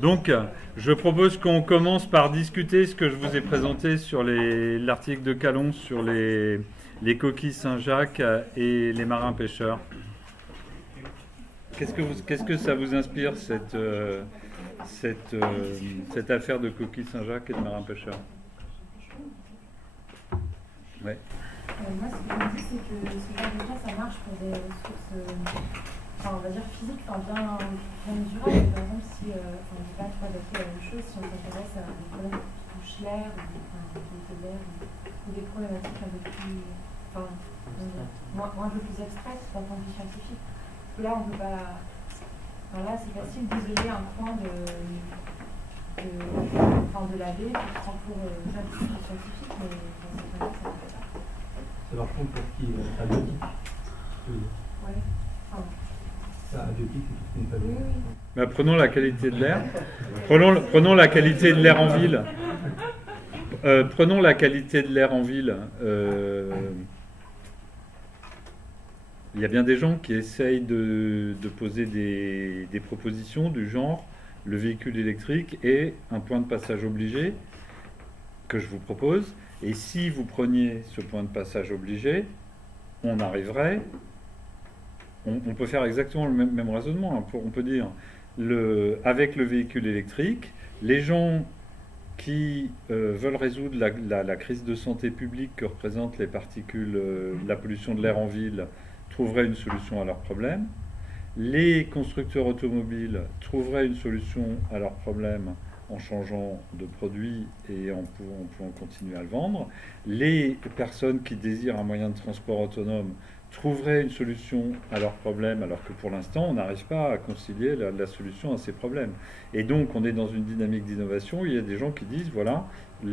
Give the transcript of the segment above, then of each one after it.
Donc, je propose qu'on commence par discuter ce que je vous ai présenté sur l'article de Calon sur les coquilles Saint-Jacques et les marins pêcheurs. Qu'est-ce que ça vous inspire, cette affaire de coquilles Saint-Jacques et de marins pêcheurs? Ouais. Moi, ce que je me dis, c'est que ce genre de cas, ça marche pour des ressources, on va dire physiques, bien mesurables. Par exemple, si, je ne dis pas tout à fait la même chose, si on s'intéresse à des problèmes qui touchent l'air, la qualité de l'air, ou des problématiques un peu plus, un peu plus abstraites d'un point de vue scientifique. Là, on ne peut pas. Là, c'est facile d'isoler un coin de la baie pour faire des études scientifiques, mais dans ces cas-là, ça ne peut pas. Ça par contre pour qui abiotique. Ouais. Ça, abiotique, c'est une famille. Oui. Bah, prenons la qualité de l'air. Prenons la qualité de l'air en ville. Prenons la qualité de l'air en ville. Il y a bien des gens qui essayent de poser des propositions du genre le véhicule électrique est un point de passage obligé que je vous propose. Et si vous preniez ce point de passage obligé, on arriverait... On peut faire exactement le même raisonnement. Hein. On peut dire, avec le véhicule électrique, les gens qui veulent résoudre la crise de santé publique que représentent les particules, la pollution de l'air en ville, trouveraient une solution à leurs problèmes. Les constructeurs automobiles trouveraient une solution à leurs problèmes en changeant de produit et en pouvant continuer à le vendre. Les personnes qui désirent un moyen de transport autonome trouveraient une solution à leurs problèmes, alors que pour l'instant, on n'arrive pas à concilier la solution à ces problèmes. Et donc, on est dans une dynamique d'innovation où il y a des gens qui disent, voilà,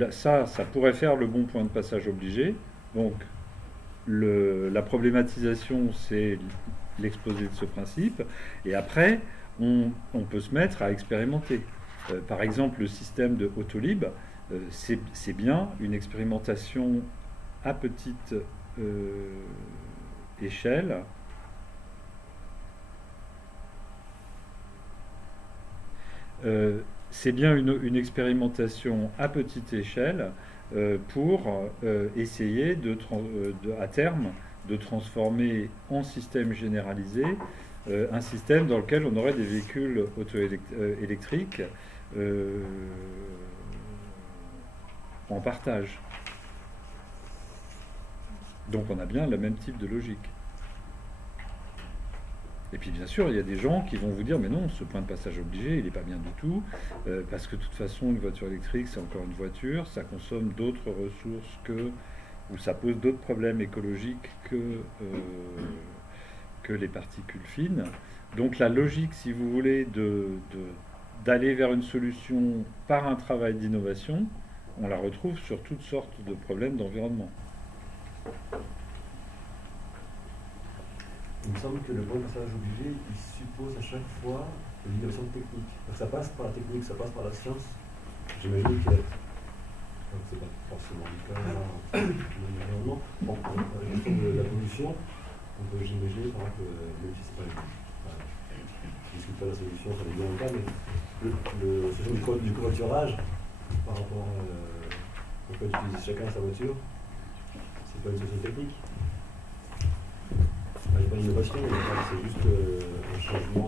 ça pourrait faire le bon point de passage obligé. Donc, la problématisation, c'est l'exposé de ce principe. Et après, on peut se mettre à expérimenter. Par exemple, le système de Autolib, c'est bien une expérimentation à petite échelle. C'est bien une expérimentation à petite échelle pour essayer à terme de transformer en système généralisé un système dans lequel on aurait des véhicules auto-électriques en partage. Donc on a bien le même type de logique. Et puis bien sûr, il y a des gens qui vont vous dire, mais non, ce point de passage obligé, il n'est pas bien du tout, parce que de toute façon, une voiture électrique, c'est encore une voiture, ça consomme d'autres ressources ou ça pose d'autres problèmes écologiques que les particules fines. Donc la logique, si vous voulez, d'aller vers une solution par un travail d'innovation, on la retrouve sur toutes sortes de problèmes d'environnement. Il me semble que le point de passage obligé, il suppose à chaque fois de l'innovation technique. Donc ça passe par la technique, ça passe par la science. J'imagine que c'est pas forcément le cas dans l'environnement. Bon, la question de la pollution, j'imagine par exemple, même si c'est pas je ne discute pas de la solution, ça n'est bien le cas, mais le sujet du covoiturage par rapport au fait d'utiliser chacun sa voiture, c'est pas une solution technique. Il n'y a pas d'innovation, c'est juste un changement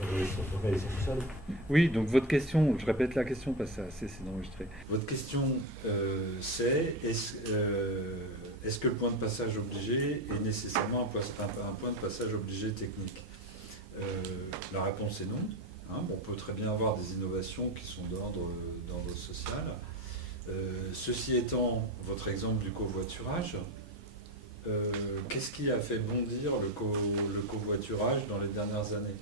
d'organisation sociale. Oui, donc votre question, je répète la question parce que c'est enregistré. Votre question c'est est-ce que le point de passage obligé est nécessairement un point de passage obligé technique? La réponse est non. Hein, on peut très bien avoir des innovations qui sont d'ordre social. Ceci étant, votre exemple du covoiturage, qu'est-ce qui a fait bondir le covoiturage dans les dernières années?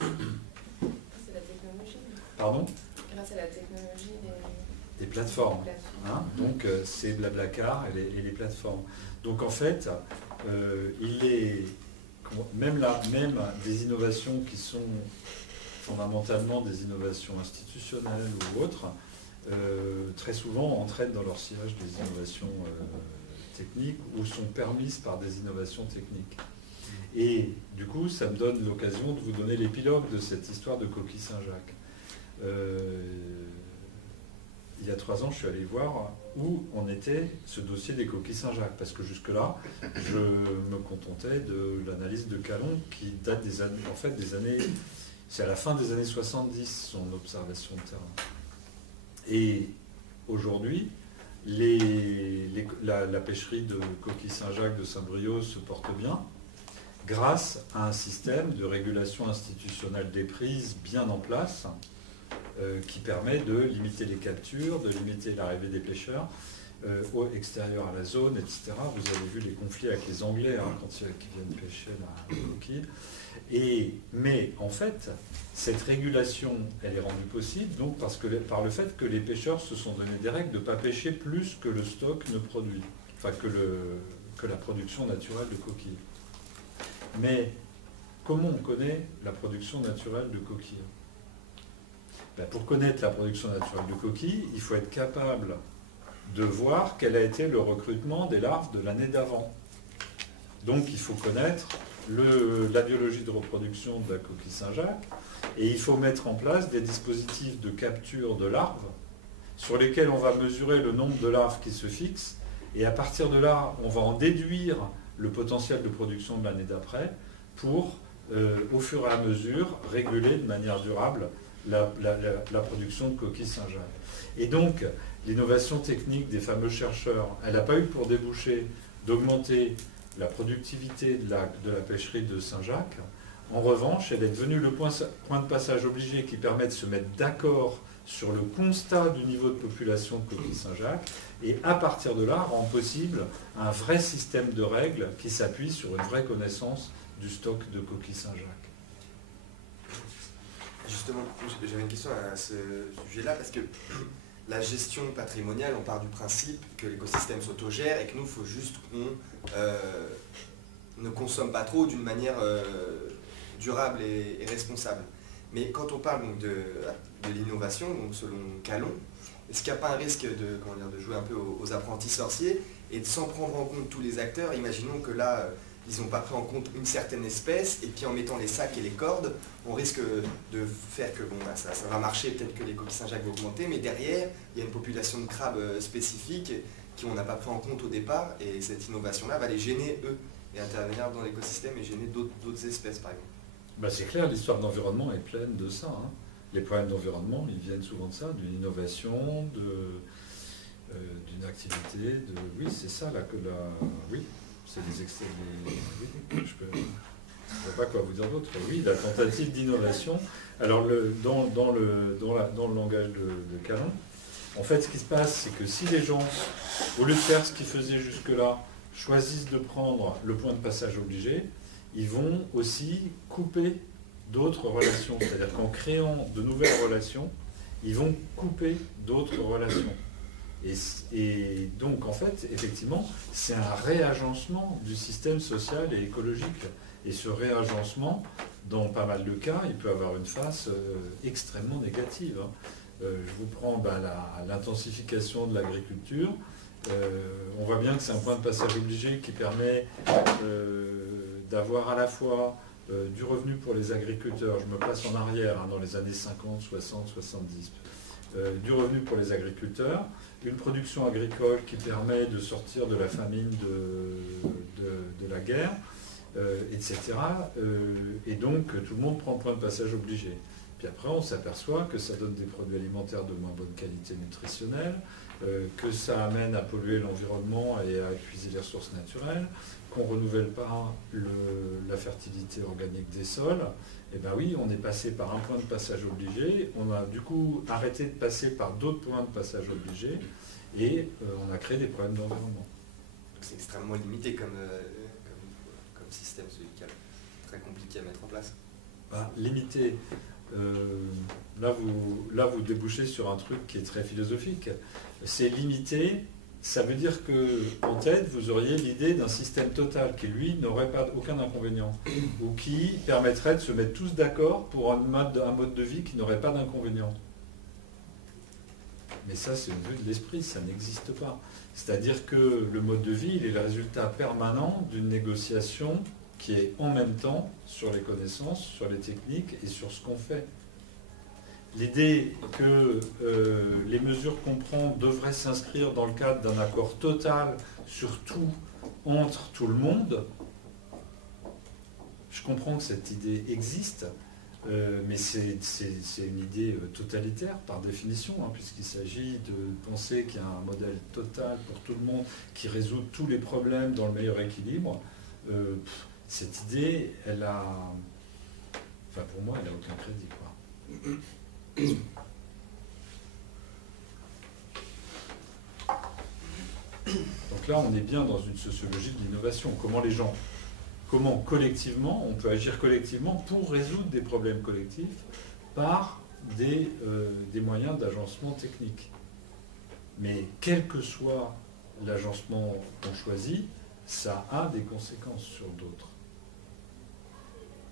C'est la technologie. Pardon? Grâce à la technologie des plateformes. Hein, donc c'est Blablacar et les plateformes. Donc en fait, même des innovations qui sont fondamentalement des innovations institutionnelles ou autres, très souvent entraînent dans leur sillage des innovations techniques ou sont permises par des innovations techniques. Et du coup, ça me donne l'occasion de vous donner l'épilogue de cette histoire de coquille Saint-Jacques. Il y a 3 ans, je suis allé voir où en était ce dossier des coquilles Saint-Jacques, parce que jusque-là, je me contentais de l'analyse de Calon qui date des années, en fait, des années, c'est à la fin des années 70, son observation de terrain. Et aujourd'hui, la pêcherie de coquilles Saint-Jacques de Saint-Brieuc se porte bien, grâce à un système de régulation institutionnelle des prises bien en place, qui permet de limiter les captures, de limiter l'arrivée des pêcheurs au extérieur à la zone, etc. Vous avez vu les conflits avec les Anglais quand ils viennent pêcher la coquille. Mais en fait, cette régulation, elle est rendue possible donc par le fait que les pêcheurs se sont donné des règles de ne pas pêcher plus que le stock ne produit, enfin que la production naturelle de coquilles. Mais comment on connaît la production naturelle de coquilles ? Pour connaître la production naturelle de coquilles, il faut être capable de voir quel a été le recrutement des larves de l'année d'avant. Donc il faut connaître la biologie de reproduction de la coquille Saint-Jacques et il faut mettre en place des dispositifs de capture de larves sur lesquels on va mesurer le nombre de larves qui se fixent et à partir de là, on va en déduire le potentiel de production de l'année d'après pour, au fur et à mesure, réguler de manière durable la production de coquilles Saint-Jacques. Et donc, l'innovation technique des fameux chercheurs, elle n'a pas eu pour débouché d'augmenter la productivité de la pêcherie de Saint-Jacques. En revanche, elle est devenue le point de passage obligé qui permet de se mettre d'accord sur le constat du niveau de population de coquilles Saint-Jacques et à partir de là, rend possible un vrai système de règles qui s'appuie sur une vraie connaissance du stock de coquilles Saint-Jacques. Justement, j'avais une question à ce sujet-là, parce que la gestion patrimoniale, on part du principe que l'écosystème s'autogère et que nous, il faut juste qu'on ne consomme pas trop d'une manière durable et responsable. Mais quand on parle donc, de l'innovation, donc selon Calon, est-ce qu'il n'y a pas un risque de jouer un peu aux apprentis sorciers et de sans prendre en compte tous les acteurs? Imaginons que là, ils n'ont pas pris en compte une certaine espèce, et puis en mettant les sacs et les cordes, on risque de faire que ça va marcher, peut-être que les coquilles Saint-Jacques vont augmenter, mais derrière, il y a une population de crabes spécifiques qui on n'a pas pris en compte au départ, et cette innovation-là va les gêner, eux, et intervenir dans l'écosystème et gêner d'autres espèces, par exemple. C'est clair, l'histoire d'environnement est pleine de ça. Les problèmes d'environnement, ils viennent souvent de ça, d'une innovation, d'une activité, oui, c'est ça, oui. C'est des excès je ne sais pas quoi vous dire d'autre. Oui, la tentative d'innovation. Alors, dans le langage de Calon, en fait, ce qui se passe, c'est que si les gens, au lieu de faire ce qu'ils faisaient jusque-là, choisissent de prendre le point de passage obligé, ils vont aussi couper d'autres relations. C'est-à-dire qu'en créant de nouvelles relations, ils vont couper d'autres relations. Et donc, en fait, effectivement, c'est un réagencement du système social et écologique. Et ce réagencement, dans pas mal de cas, il peut avoir une face extrêmement négative. Je vous prends l'intensification de l'agriculture. On voit bien que c'est un point de passage obligé qui permet d'avoir à la fois du revenu pour les agriculteurs. Je me place en arrière, dans les années 50, 60, 70. Du revenu pour les agriculteurs, une production agricole qui permet de sortir de la famine de la guerre, etc. Et donc tout le monde prend le point de passage obligé. Puis après on s'aperçoit que ça donne des produits alimentaires de moins bonne qualité nutritionnelle, que ça amène à polluer l'environnement et à épuiser les ressources naturelles, qu'on ne renouvelle pas la fertilité organique des sols. Et bien oui, on est passé par un point de passage obligé, on a du coup arrêté de passer par d'autres points de passage obligés, et on a créé des problèmes d'environnement. C'est extrêmement limité comme système, celui qui est très compliqué à mettre en place. Limité. Là, vous débouchez sur un truc qui est très philosophique. C'est limité. Ça veut dire qu'en tête, vous auriez l'idée d'un système total qui, lui, n'aurait pas aucun inconvénient, ou qui permettrait de se mettre tous d'accord pour un mode de vie qui n'aurait pas d'inconvénient. Mais ça, c'est une vue de l'esprit, ça n'existe pas. C'est-à-dire que le mode de vie, il est le résultat permanent d'une négociation qui est en même temps sur les connaissances, sur les techniques et sur ce qu'on fait. L'idée que les mesures qu'on prend devraient s'inscrire dans le cadre d'un accord total sur tout, entre tout le monde, je comprends que cette idée existe, mais c'est une idée totalitaire par définition, hein, puisqu'il s'agit de penser qu'il y a un modèle total pour tout le monde qui résout tous les problèmes dans le meilleur équilibre. Cette idée, elle a... Enfin, pour moi, elle n'a aucun crédit, quoi. Donc là, on est bien dans une sociologie de l'innovation. Comment collectivement, on peut agir collectivement pour résoudre des problèmes collectifs par des moyens d'agencement technique. Mais quel que soit l'agencement qu'on choisit, ça a des conséquences sur d'autres.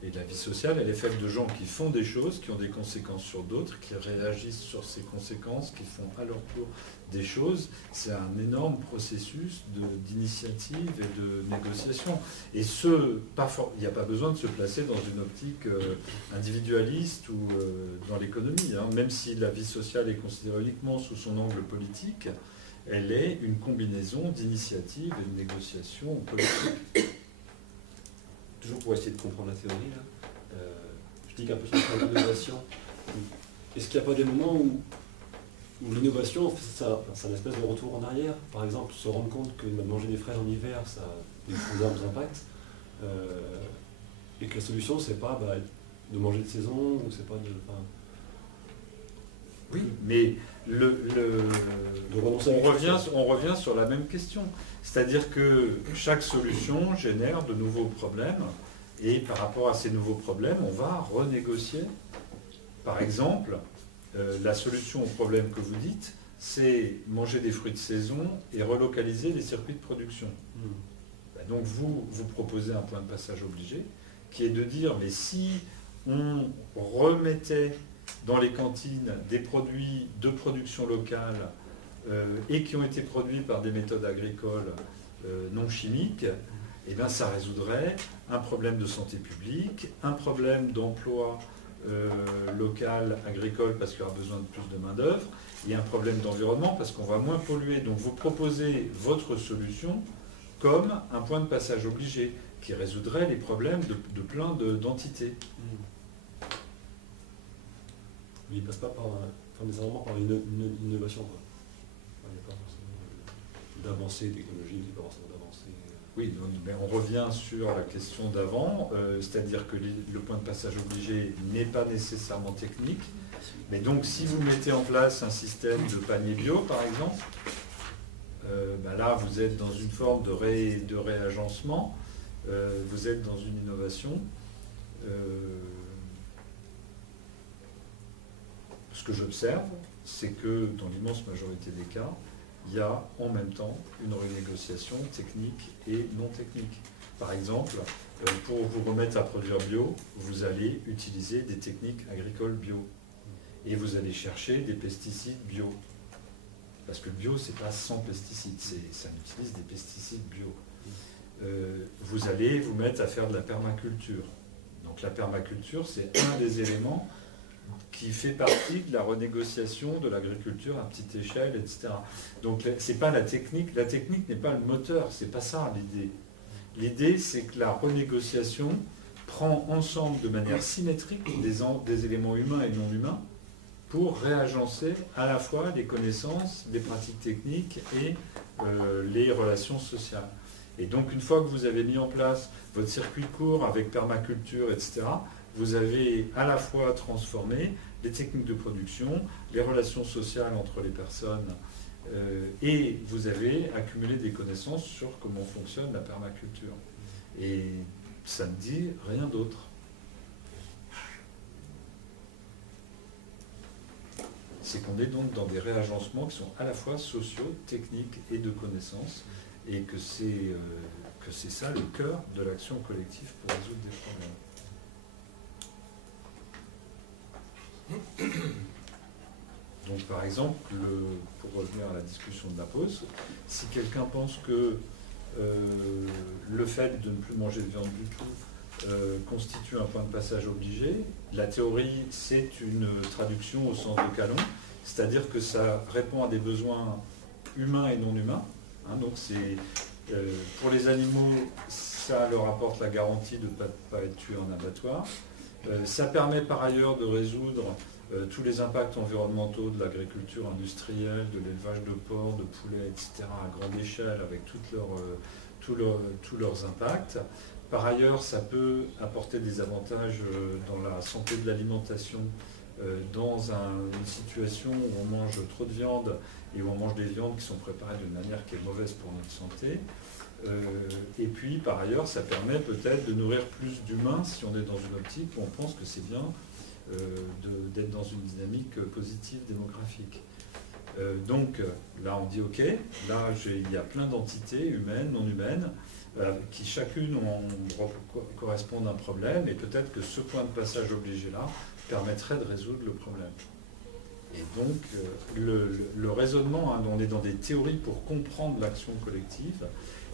Et la vie sociale, elle est faite de gens qui font des choses, qui ont des conséquences sur d'autres, qui réagissent sur ces conséquences, qui font à leur tour des choses. C'est un énorme processus d'initiative et de négociation. Et il n'y a pas besoin de se placer dans une optique individualiste ou dans l'économie, hein. Même si la vie sociale est considérée uniquement sous son angle politique, elle est une combinaison d'initiatives et de négociations politiques. Toujours pour essayer de comprendre la théorie, là, je dis qu'un peu sur l'innovation. Est-ce qu'il n'y a pas des moments où l'innovation, en fait, c'est un espèce de retour en arrière? Par exemple, se rendre compte que manger des fraises en hiver, ça a des énormes impacts, et que la solution, c'est pas de manger de saison, ou c'est pas de... Oui, mais on revient sur la même question. C'est-à-dire que chaque solution génère de nouveaux problèmes, et par rapport à ces nouveaux problèmes, on va renégocier. Par exemple, la solution au problème que vous dites, c'est manger des fruits de saison et relocaliser les circuits de production. Donc vous proposez un point de passage obligé, qui est de dire, mais si on remettait dans les cantines des produits de production locale et qui ont été produits par des méthodes agricoles non chimiques, eh bien, ça résoudrait un problème de santé publique, un problème d'emploi local agricole parce qu'il y aura besoin de plus de main-d'œuvre, et un problème d'environnement parce qu'on va moins polluer. Donc vous proposez votre solution comme un point de passage obligé qui résoudrait les problèmes de plein d'entités. Mais il ne passe pas nécessairement par une innovation, quoi. Il n'y a pas forcément d'avancée technologique, il n'y a pas forcément d'avancée. Oui, mais on revient sur la question d'avant, c'est-à-dire que le point de passage obligé n'est pas nécessairement technique. Mais donc si vous mettez en place un système de panier bio, par exemple, là vous êtes dans une forme de réagencement, vous êtes dans une innovation. Ce que j'observe, c'est que dans l'immense majorité des cas, il y a en même temps une renégociation technique et non technique. Par exemple, pour vous remettre à produire bio, vous allez utiliser des techniques agricoles bio. Et vous allez chercher des pesticides bio. Parce que le bio, ce n'est pas sans pesticides, ça utilise des pesticides bio. Vous allez vous mettre à faire de la permaculture. Donc la permaculture, c'est un des éléments qui fait partie de la renégociation de l'agriculture à petite échelle, etc. Donc c'est pas la technique n'est pas le moteur, c'est pas ça l'idée. L'idée, c'est que la renégociation prend ensemble de manière symétrique des éléments humains et non humains pour réagencer à la fois les connaissances, les pratiques techniques et les relations sociales. Et donc une fois que vous avez mis en place votre circuit court avec permaculture, etc., vous avez à la fois transformé les techniques de production, les relations sociales entre les personnes, et vous avez accumulé des connaissances sur comment fonctionne la permaculture. Et ça ne dit rien d'autre. C'est qu'on est donc dans des réagencements qui sont à la fois sociaux, techniques et de connaissances, et que c'est ça le cœur de l'action collective pour résoudre des problèmes. Donc par exemple, pour revenir à la discussion de la pause, si quelqu'un pense que le fait de ne plus manger de viande du tout constitue un point de passage obligé. La théorie, c'est une traduction au sens de Calon, c'est-à-dire que ça répond à des besoins humains et non humains. Hein, donc pour les animaux, ça leur apporte la garantie de ne pas être tués en abattoir. Ça permet par ailleurs de résoudre tous les impacts environnementaux de l'agriculture industrielle, de l'élevage de porcs, de poulets, etc., à grande échelle, avec tous leurs impacts. Par ailleurs, ça peut apporter des avantages dans la santé de l'alimentation, dans une situation où on mange trop de viande et où on mange des viandes qui sont préparées d'une manière qui est mauvaise pour notre santé. Et puis, par ailleurs, ça permet peut-être de nourrir plus d'humains si on est dans une optique où on pense que c'est bien d'être dans une dynamique positive démographique. Donc, là, on dit OK, là, il y a plein d'entités humaines, non humaines, qui chacune correspondent à un problème, et peut-être que ce point de passage obligé-là permettrait de résoudre le problème. Et donc, le raisonnement, hein, on est dans des théories pour comprendre l'action collective,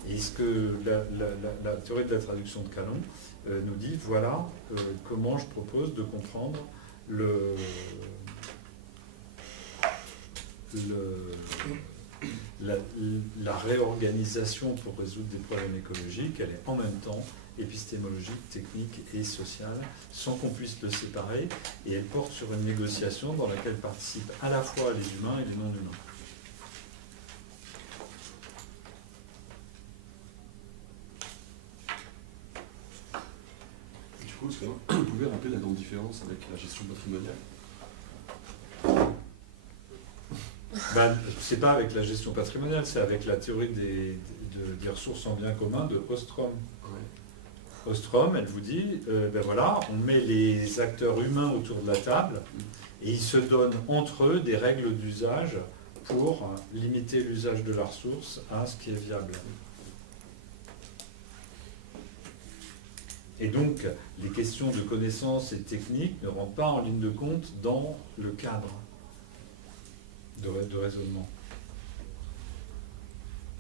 et ce que la théorie de la traduction de Calon nous dit, voilà comment je propose de comprendre la réorganisation pour résoudre des problèmes écologiques. Elle est en même temps épistémologique, technique et sociale, sans qu'on puisse le séparer, et elle porte sur une négociation dans laquelle participent à la fois les humains et les non-humains. Du coup, est-ce que vous pouvez rappeler la grande différence avec la gestion patrimoniale? C'est pas avec la gestion patrimoniale, c'est avec la théorie des ressources en bien commun de Ostrom. Ouais. Ostrom, elle vous dit, voilà, on met les acteurs humains autour de la table et ils se donnent entre eux des règles d'usage pour limiter l'usage de la ressource à ce qui est viable. Et donc, les questions de connaissances et techniques ne rentrent pas en ligne de compte dans le cadre de raisonnement.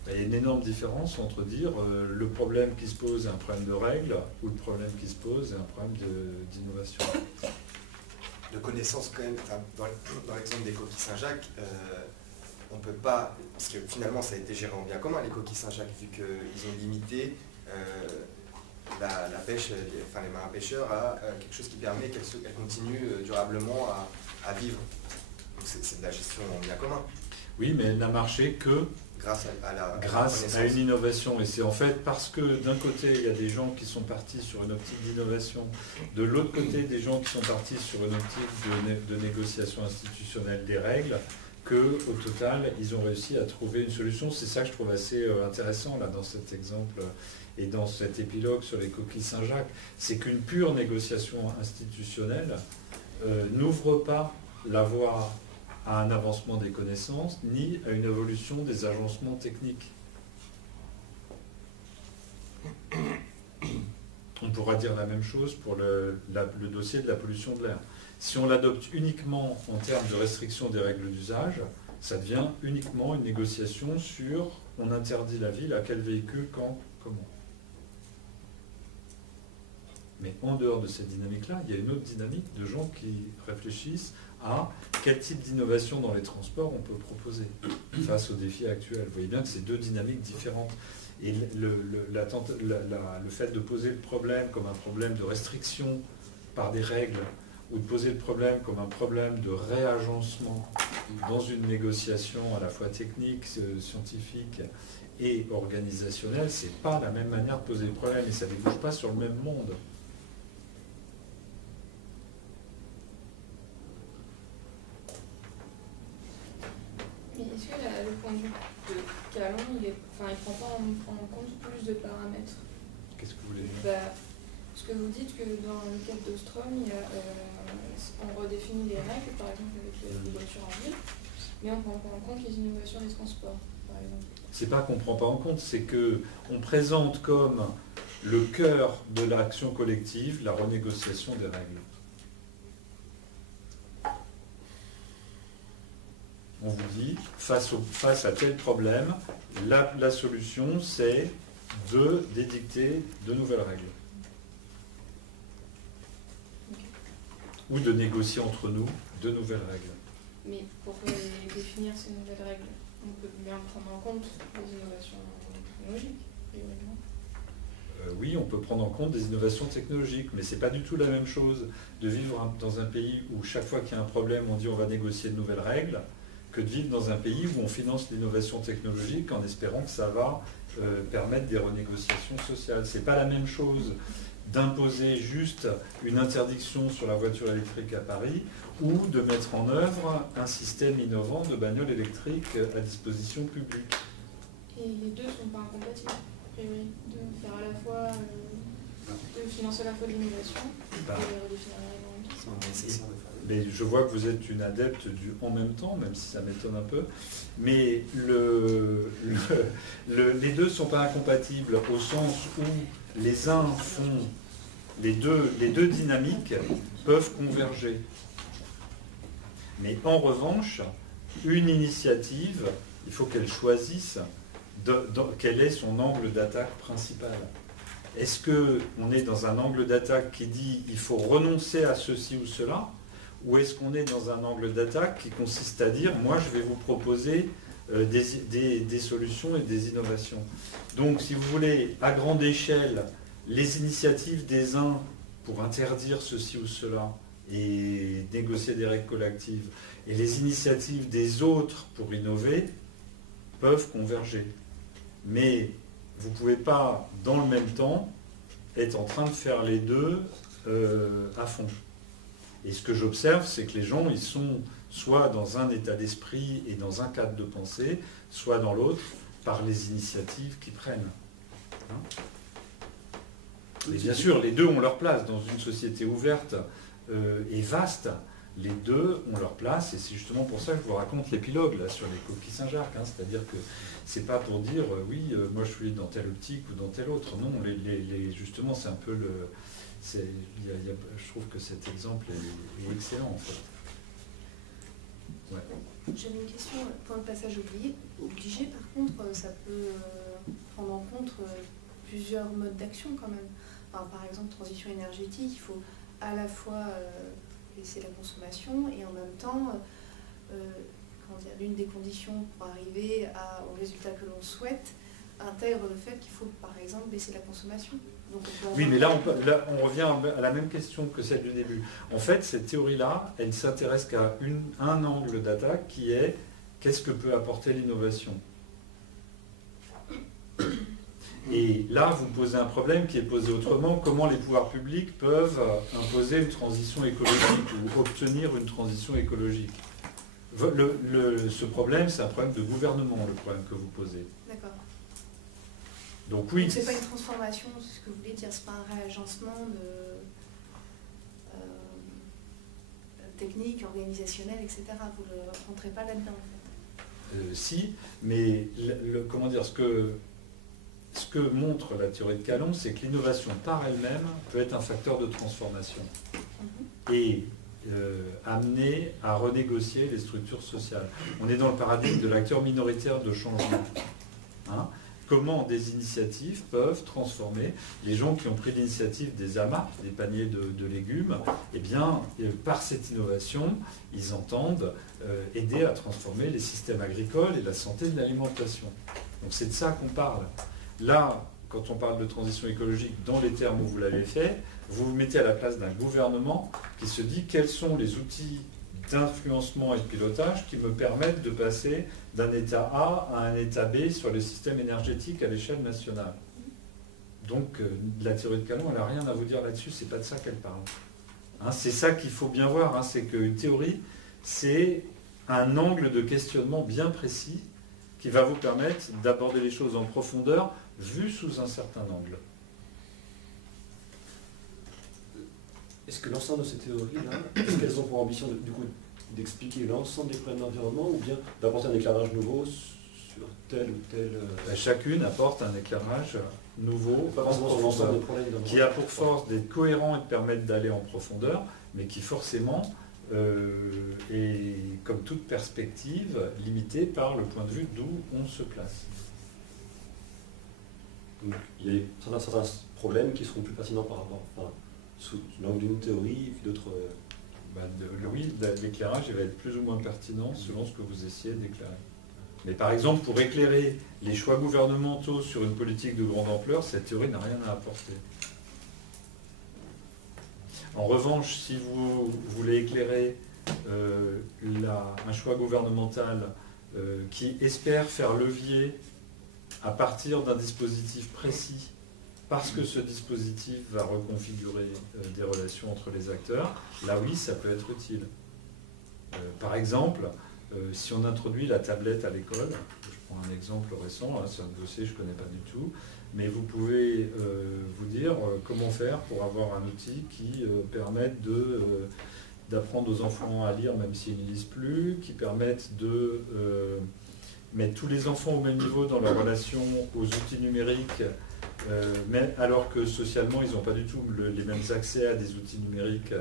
Il y a une énorme différence entre dire le problème qui se pose est un problème de règles ou le problème qui se pose est un problème d'innovation. De connaissances quand même, dans l'exemple des coquilles Saint-Jacques, on ne peut pas, parce que finalement ça a été géré en bien commun les coquilles Saint-Jacques, vu qu'ils ont limité la pêche, les marins pêcheurs à quelque chose qui permet qu'elles continuent durablement à vivre. C'est de la gestion en bien commun. Oui, mais elle n'a marché que grâce à une innovation. Et c'est en fait parce que d'un côté, il y a des gens qui sont partis sur une optique d'innovation, de l'autre côté, des gens qui sont partis sur une optique de négociation institutionnelle des règles, qu'au total, ils ont réussi à trouver une solution. C'est ça que je trouve assez intéressant là, dans cet exemple et dans cet épilogue sur les coquilles Saint-Jacques. C'est qu'une pure négociation institutionnelle n'ouvre pas la voie à un avancement des connaissances, ni à une évolution des agencements techniques. On pourra dire la même chose pour le dossier de la pollution de l'air. Si on l'adopte uniquement en termes de restriction des règles d'usage, ça devient uniquement une négociation sur on interdit la ville à quel véhicule, quand, comment. Mais en dehors de cette dynamique-là, il y a une autre dynamique de gens qui réfléchissent à quel type d'innovation dans les transports on peut proposer face aux défis actuels. Vous voyez bien que c'est deux dynamiques différentes. Et le fait de poser le problème comme un problème de restriction par des règles, ou de poser le problème comme un problème de réagencement dans une négociation à la fois technique, scientifique et organisationnelle, c'est pas la même manière de poser le problème et ça ne débouche pas sur le même monde. Mais est-ce que le point de vue de Calon, il prend pas en compte plus de paramètres? Qu'est-ce que vous voulez dire? Parce que vous dites que dans le cadre d'Ostrom, on redéfinit les règles, par exemple avec les voitures en ville, mais on ne prend pas en compte les innovations des transports, par exemple. C'est pas qu'on ne prend pas en compte, c'est qu'on présente comme le cœur de l'action collective la renégociation des règles. On vous dit, face à tel problème, la solution c'est d'édicter de nouvelles règles. Ok. Ou de négocier entre nous de nouvelles règles. Mais pour définir ces nouvelles règles, on peut bien prendre en compte les innovations technologiques, prioritairement. Oui, on peut prendre en compte des innovations technologiques, mais ce n'est pas du tout la même chose de vivre dans un pays où chaque fois qu'il y a un problème, on dit on va négocier de nouvelles règles, que de vivre dans un pays où on finance l'innovation technologique en espérant que ça va permettre des renégociations sociales. Ce n'est pas la même chose d'imposer juste une interdiction sur la voiture électrique à Paris ou de mettre en œuvre un système innovant de bagnoles électriques à disposition publique. Et les deux ne sont pas incompatibles, a priori, de faire à la fois, de financer à la fois de l'innovation et de redéfinir les règles en même temps. Mais je vois que vous êtes une adepte du en même temps, même si ça m'étonne un peu. Mais les deux ne sont pas incompatibles au sens où les uns font, les deux dynamiques peuvent converger. Mais en revanche, une initiative, il faut qu'elle choisisse quel est son angle d'attaque principal. Est-ce qu'on est dans un angle d'attaque qui dit il faut renoncer à ceci ou cela, ou est-ce qu'on est dans un angle d'attaque qui consiste à dire moi je vais vous proposer des solutions et des innovations. Donc si vous voulez, à grande échelle, les initiatives des uns pour interdire ceci ou cela et négocier des règles collectives, et les initiatives des autres pour innover peuvent converger. Mais vous ne pouvez pas, dans le même temps, être en train de faire les deux à fond. Et ce que j'observe, c'est que les gens, ils sont soit dans un état d'esprit et dans un cadre de pensée, soit dans l'autre, par les initiatives qu'ils prennent. Hein ? Et bien sûr, les deux ont leur place dans une société ouverte et vaste. Les deux ont leur place, et c'est justement pour ça que je vous raconte l'épilogue là, sur les coquilles Saint-Jacques. Hein. C'est-à-dire que c'est pas pour dire oui, moi je suis dans telle optique ou dans telle autre. Non, justement, c'est un peu le. Je trouve que cet exemple est excellent en fait. Ouais. J'avais une question, point de passage obligé, par contre, ça peut prendre en compte plusieurs modes d'action quand même. Enfin, par exemple, transition énergétique, il faut à la fois baisser la consommation et en même temps, l'une des conditions pour arriver au résultat que l'on souhaite intègre le fait qu'il faut par exemple baisser la consommation. Donc oui, mais là on revient à la même question que celle du début. En fait, cette théorie-là, elle ne s'intéresse qu'à un angle d'attaque qui est qu'est-ce que peut apporter l'innovation. Et là, vous me posez un problème qui est posé autrement. Comment les pouvoirs publics peuvent imposer une transition écologique ou obtenir une transition écologique? Ce problème, c'est un problème de gouvernement, le problème que vous posez. D'accord. Donc oui. C'est pas une transformation, c'est ce que vous voulez dire, c'est pas un réagencement technique, organisationnel, etc. Vous ne rentrez pas là-dedans en fait. Si, mais comment dire, ce que montre la théorie de Calon, c'est que l'innovation par elle-même peut être un facteur de transformation et amener à renégocier les structures sociales. On est dans le paradigme de l'acteur minoritaire de changement. Hein ? Comment des initiatives peuvent transformer les gens qui ont pris l'initiative des AMAP, des paniers de légumes, eh bien, par cette innovation, ils entendent aider à transformer les systèmes agricoles et la santé de l'alimentation. Donc c'est de ça qu'on parle. Là, quand on parle de transition écologique dans les termes où vous l'avez fait, vous vous mettez à la place d'un gouvernement qui se dit quels sont les outils d'influencement et de pilotage qui me permettent de passer d'un état A à un état B sur le système énergétique à l'échelle nationale. Donc la théorie de Calon, elle n'a rien à vous dire là-dessus, c'est pas de ça qu'elle parle. Hein, c'est ça qu'il faut bien voir, hein, c'est qu'une théorie, c'est un angle de questionnement bien précis qui va vous permettre d'aborder les choses en profondeur, vues sous un certain angle. Est-ce que l'ensemble de ces théories-là, est-ce qu'elles ont pour ambition du coup d'expliquer l'ensemble des problèmes d'environnement ou bien d'apporter un éclairage nouveau sur tel ou tel... Chacune apporte un éclairage nouveau, pas forcément sur l'ensemble des problèmes qui a pour force d'être cohérent et de permettre d'aller en profondeur, mais qui forcément est, comme toute perspective, limitée par le point de vue d'où on se place. Donc il y a certains problèmes qui seront plus pertinents par rapport, enfin, sous l'angle d'une théorie, puis d'autres. Oui, l'éclairage il va être plus ou moins pertinent selon ce que vous essayez d'éclairer. Mais par exemple, pour éclairer les choix gouvernementaux sur une politique de grande ampleur, cette théorie n'a rien à apporter. En revanche, si vous voulez éclairer un choix gouvernemental qui espère faire levier à partir d'un dispositif précis, parce que ce dispositif va reconfigurer des relations entre les acteurs, là oui, ça peut être utile. Par exemple, si on introduit la tablette à l'école, je prends un exemple récent, là, c'est un dossier que je ne connais pas du tout, mais vous pouvez vous dire comment faire pour avoir un outil qui permette d'apprendre aux enfants à lire même s'ils ne lisent plus, qui permette de mettre tous les enfants au même niveau dans leur relation aux outils numériques, mais alors que socialement ils n'ont pas du tout les mêmes accès à des outils numériques.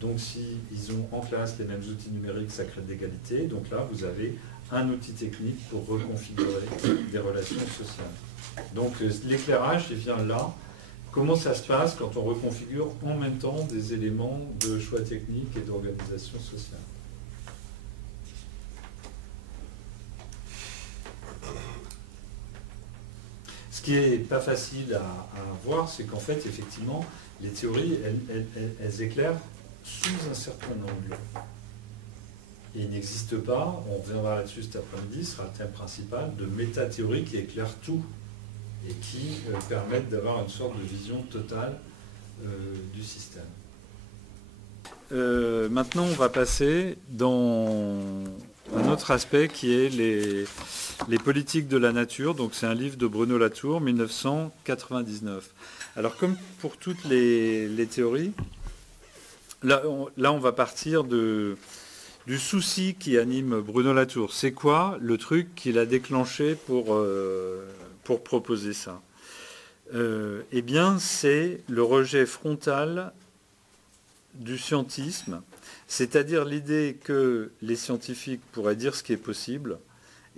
Donc s'ils ont en classe les mêmes outils numériques, ça crée de l'égalité. Donc là, vous avez un outil technique pour reconfigurer des relations sociales. Donc l'éclairage, il vient là. Comment ça se passe quand on reconfigure en même temps des éléments de choix techniques et d'organisation sociale? Ce qui n'est pas facile à voir, c'est qu'en fait, effectivement, les théories, elles éclairent sous un certain angle. Et il n'existe pas, on reviendra là-dessus cet après-midi, ce sera le thème principal, de métathéories qui éclairent tout et qui permettent d'avoir une sorte de vision totale du système. Maintenant, on va passer dans un autre aspect qui est les politiques de la nature. Donc c'est un livre de Bruno Latour, 1999. Alors comme pour toutes les théories, là on va partir du souci qui anime Bruno Latour. C'est quoi le truc qu'il a déclenché pour proposer ça? Eh bien, c'est le rejet frontal du scientisme, c'est-à-dire l'idée que les scientifiques pourraient dire ce qui est possible,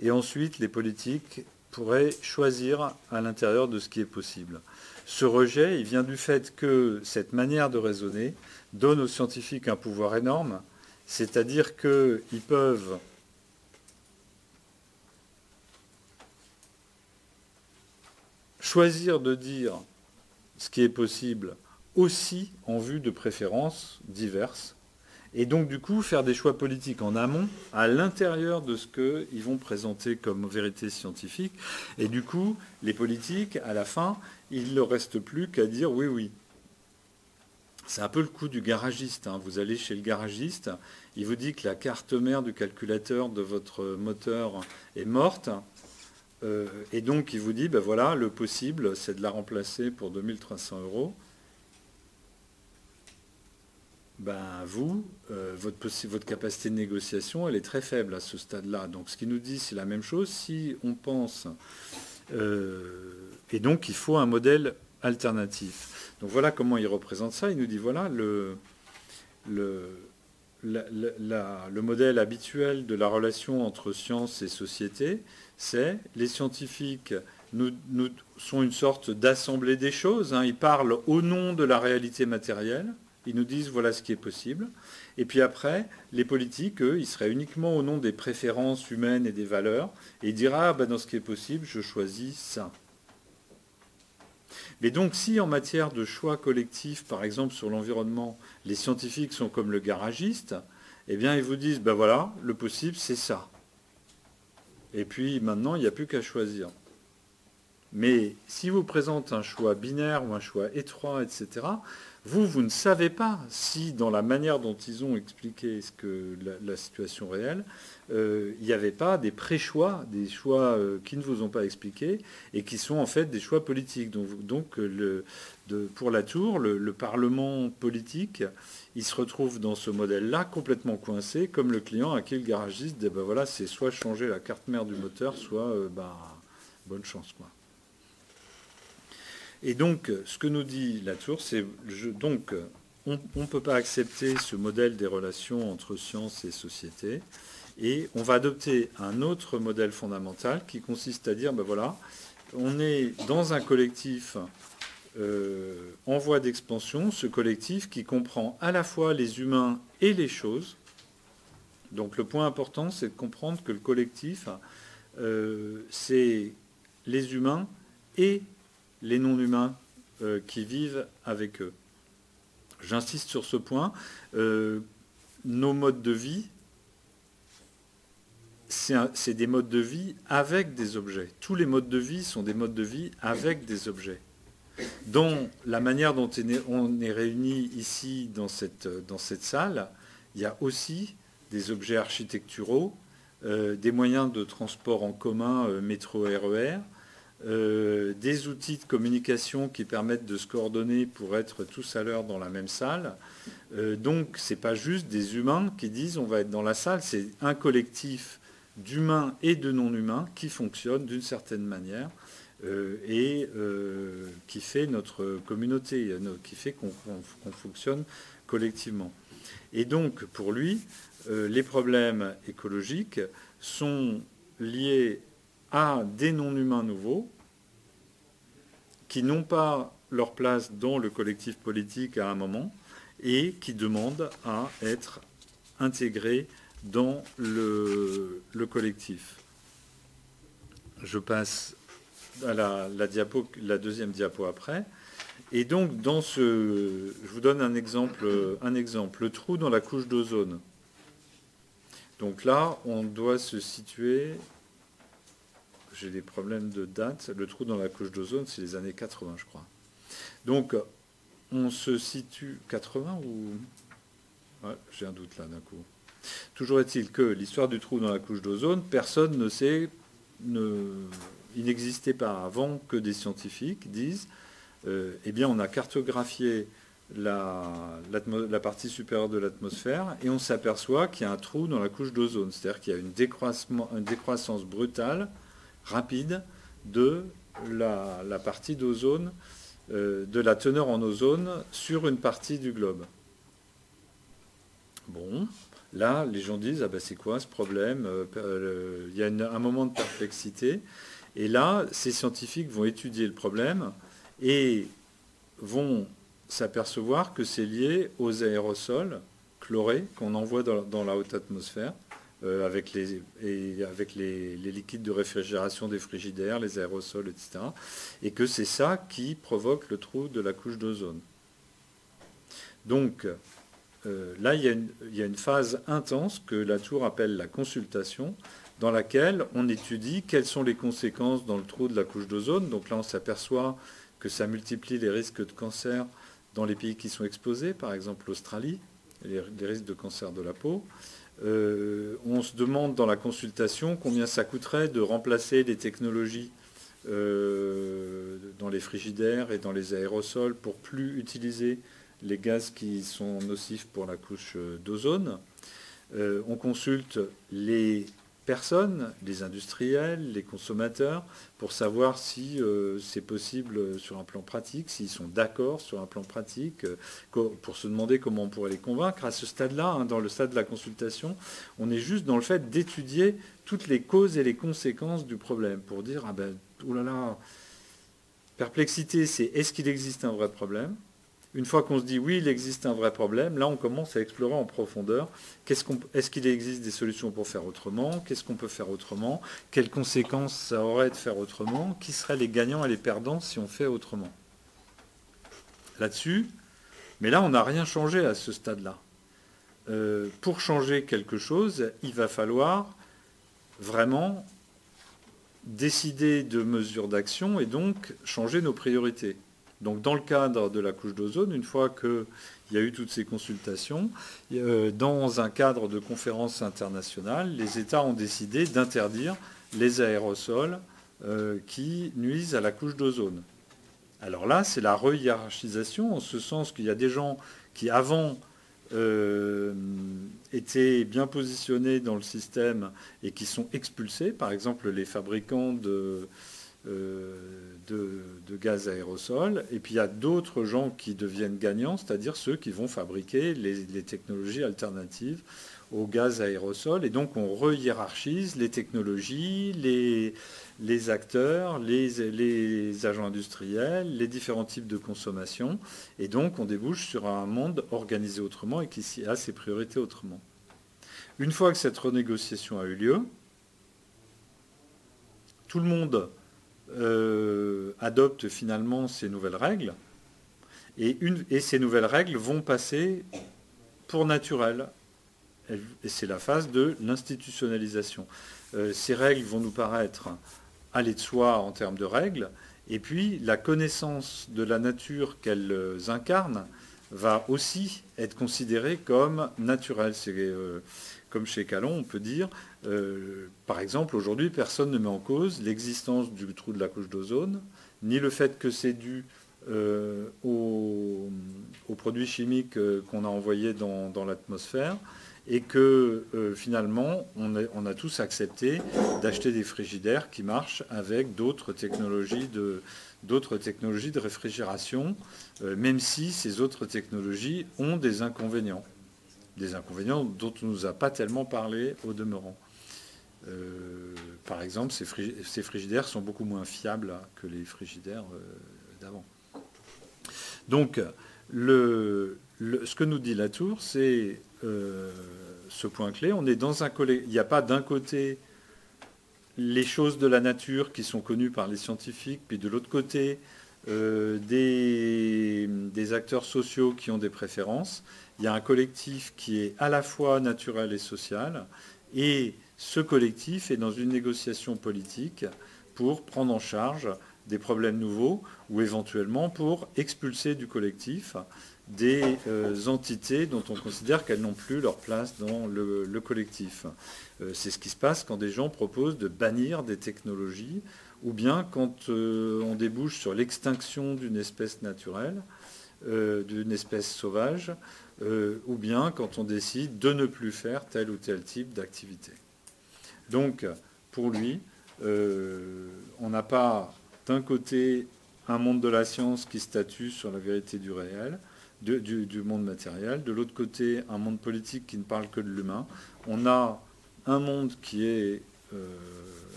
et ensuite les politiques pourraient choisir à l'intérieur de ce qui est possible. Ce rejet, il vient du fait que cette manière de raisonner donne aux scientifiques un pouvoir énorme, c'est-à-dire qu'ils peuvent choisir de dire ce qui est possible aussi en vue de préférences diverses, et donc du coup faire des choix politiques en amont, à l'intérieur de ce qu'ils vont présenter comme vérité scientifique, et du coup, les politiques, à la fin, il ne leur reste plus qu'à dire oui, oui. C'est un peu le coup du garagiste, hein. Vous allez chez le garagiste, il vous dit que la carte mère du calculateur de votre moteur est morte, et donc il vous dit, ben voilà, le possible, c'est de la remplacer pour 2300 €. Ben vous, votre capacité de négociation, elle est très faible à ce stade-là. Donc ce qu'il nous dit, c'est la même chose. Si on pense... et donc il faut un modèle alternatif. Donc voilà comment il représente ça. Il nous dit, voilà, le modèle habituel de la relation entre science et société, c'est les scientifiques nous sont une sorte d'assemblée des choses. Hein. Ils parlent au nom de la réalité matérielle. Ils nous disent voilà ce qui est possible. Et puis après, les politiques, eux, ils seraient uniquement au nom des préférences humaines et des valeurs. Et ils diraient, ah, ben, dans ce qui est possible, je choisis ça. Mais donc si en matière de choix collectifs, par exemple sur l'environnement, les scientifiques sont comme le garagiste, eh bien ils vous disent, ben voilà, le possible c'est ça. Et puis maintenant, il n'y a plus qu'à choisir. Mais si vous présentez un choix binaire ou un choix étroit, etc., vous ne savez pas si, dans la manière dont ils ont expliqué la situation réelle, il n'y avait pas des pré-choix, des choix qui ne vous ont pas expliqués et qui sont en fait des choix politiques. Donc pour Latour, le Parlement politique, il se retrouve dans ce modèle-là complètement coincé, comme le client à qui le garagiste dit, ben voilà, c'est soit changer la carte mère du moteur, soit bonne chance, quoi. Et donc, ce que nous dit Latour, c'est donc on ne peut pas accepter ce modèle des relations entre science et société, et on va adopter un autre modèle fondamental qui consiste à dire, ben voilà, on est dans un collectif en voie d'expansion, ce collectif qui comprend à la fois les humains et les choses. Donc le point important, c'est de comprendre que le collectif, c'est les humains et les non-humains qui vivent avec eux. J'insiste sur ce point. Nos modes de vie, c'est des modes de vie avec des objets. Tous les modes de vie sont des modes de vie avec des objets. Dans la manière dont on est réunis ici dans cette salle, il y a aussi des objets architecturaux, des moyens de transport en commun, métro, RER, des outils de communication qui permettent de se coordonner pour être tous à l'heure dans la même salle. Donc ce n'est pas juste des humains qui disent on va être dans la salle, c'est un collectif d'humains et de non-humains qui fonctionne d'une certaine manière et qui fait notre communauté, qui fait qu'on fonctionne collectivement. Et donc pour lui, les problèmes écologiques sont liés à des non-humains nouveaux qui n'ont pas leur place dans le collectif politique à un moment et qui demandent à être intégrés dans le collectif. Je passe à la deuxième diapo après. Et donc, je vous donne un exemple, le trou dans la couche d'ozone. Donc là, on doit se situer, j'ai des problèmes de date, le trou dans la couche d'ozone, c'est les années 80, je crois. Donc, on se situe... 80 ou... Ouais, j'ai un doute là d'un coup. Toujours est-il que l'histoire du trou dans la couche d'ozone, personne ne sait, il n'existait pas avant que des scientifiques disent, eh bien on a cartographié la partie supérieure de l'atmosphère et on s'aperçoit qu'il y a un trou dans la couche d'ozone, c'est-à-dire qu'il y a une décroissance brutale, rapide, de la partie d'ozone, de la teneur en ozone sur une partie du globe. Bon, là, les gens disent, ah ben c'est quoi ce problème? Il y a un moment de perplexité. Et là, ces scientifiques vont étudier le problème et vont s'apercevoir que c'est lié aux aérosols chlorés qu'on envoie dans la haute atmosphère avec les liquides de réfrigération des frigidaires, les aérosols, etc. Et que c'est ça qui provoque le trou de la couche d'ozone. Donc, là, il y a une phase intense que Latour appelle la consultation, dans laquelle on étudie quelles sont les conséquences dans le trou de la couche d'ozone. Donc là, on s'aperçoit que ça multiplie les risques de cancer dans les pays qui sont exposés, par exemple l'Australie, les risques de cancer de la peau. On se demande dans la consultation combien ça coûterait de remplacer les technologies dans les frigidaires et dans les aérosols pour plus utiliser les gaz qui sont nocifs pour la couche d'ozone. On consulte les personnes, les industriels, les consommateurs, pour savoir si c'est possible sur un plan pratique, s'ils sont d'accord sur un plan pratique, pour se demander comment on pourrait les convaincre. À ce stade-là, dans le stade de la consultation, on est juste dans le fait d'étudier toutes les causes et les conséquences du problème, pour dire, ah ben, oulala, perplexité, c'est est-ce qu'il existe un vrai problème ? Une fois qu'on se dit oui, il existe un vrai problème, là on commence à explorer en profondeur. Est-ce qu'il existe des solutions pour faire autrement? Qu'est-ce qu'on peut faire autrement? Quelles conséquences ça aurait de faire autrement? Qui seraient les gagnants et les perdants si on fait autrement? Là-dessus, mais là on n'a rien changé à ce stade-là. Pour changer quelque chose, il va falloir vraiment décider de mesures d'action et donc changer nos priorités. Donc dans le cadre de la couche d'ozone, une fois qu'il y a eu toutes ces consultations, dans un cadre de conférence internationale, les États ont décidé d'interdire les aérosols qui nuisent à la couche d'ozone. Alors là, c'est la re-hiérarchisation, en ce sens qu'il y a des gens qui avant étaient bien positionnés dans le système et qui sont expulsés, par exemple les fabricants de gaz aérosol. Et puis il y a d'autres gens qui deviennent gagnants, c'est-à-dire ceux qui vont fabriquer les technologies alternatives au gaz aérosol. Et donc on re-hiérarchise les technologies, les acteurs, les agents industriels, les différents types de consommation. Et donc on débouche sur un monde organisé autrement et qui a ses priorités autrement. Une fois que cette renégociation a eu lieu, tout le monde adopte finalement ces nouvelles règles. Et ces nouvelles règles vont passer pour naturelles. Et c'est la phase de l'institutionnalisation. Ces règles vont nous paraître aller de soi en termes de règles, et puis la connaissance de la nature qu'elles incarnent va aussi être considérée comme naturelle. C'est comme chez Calon, on peut dire, par exemple, aujourd'hui, personne ne met en cause l'existence du trou de la couche d'ozone, ni le fait que c'est dû aux produits chimiques qu'on a envoyés dans l'atmosphère, et que finalement, on a tous accepté d'acheter des frigidaires qui marchent avec d'autres technologies de réfrigération, même si ces autres technologies ont des inconvénients dont on ne nous a pas tellement parlé au demeurant. Par exemple, ces frigidaires sont beaucoup moins fiables que les frigidaires d'avant. Donc, ce que nous dit Latour, c'est ce point clé. On est dans il n'y a pas d'un côté les choses de la nature qui sont connues par les scientifiques, puis de l'autre côté des acteurs sociaux qui ont des préférences. Il y a un collectif qui est à la fois naturel et social, et ce collectif est dans une négociation politique pour prendre en charge des problèmes nouveaux ou éventuellement pour expulser du collectif des entités dont on considère qu'elles n'ont plus leur place dans le collectif. C'est ce qui se passe quand des gens proposent de bannir des technologies, ou bien quand on débouche sur l'extinction d'une espèce naturelle, d'une espèce sauvage, ou bien quand on décide de ne plus faire tel ou tel type d'activité. Donc, pour lui, on n'a pas d'un côté un monde de la science qui statue sur la vérité du réel, du monde matériel, de l'autre côté un monde politique qui ne parle que de l'humain. On a un monde qui est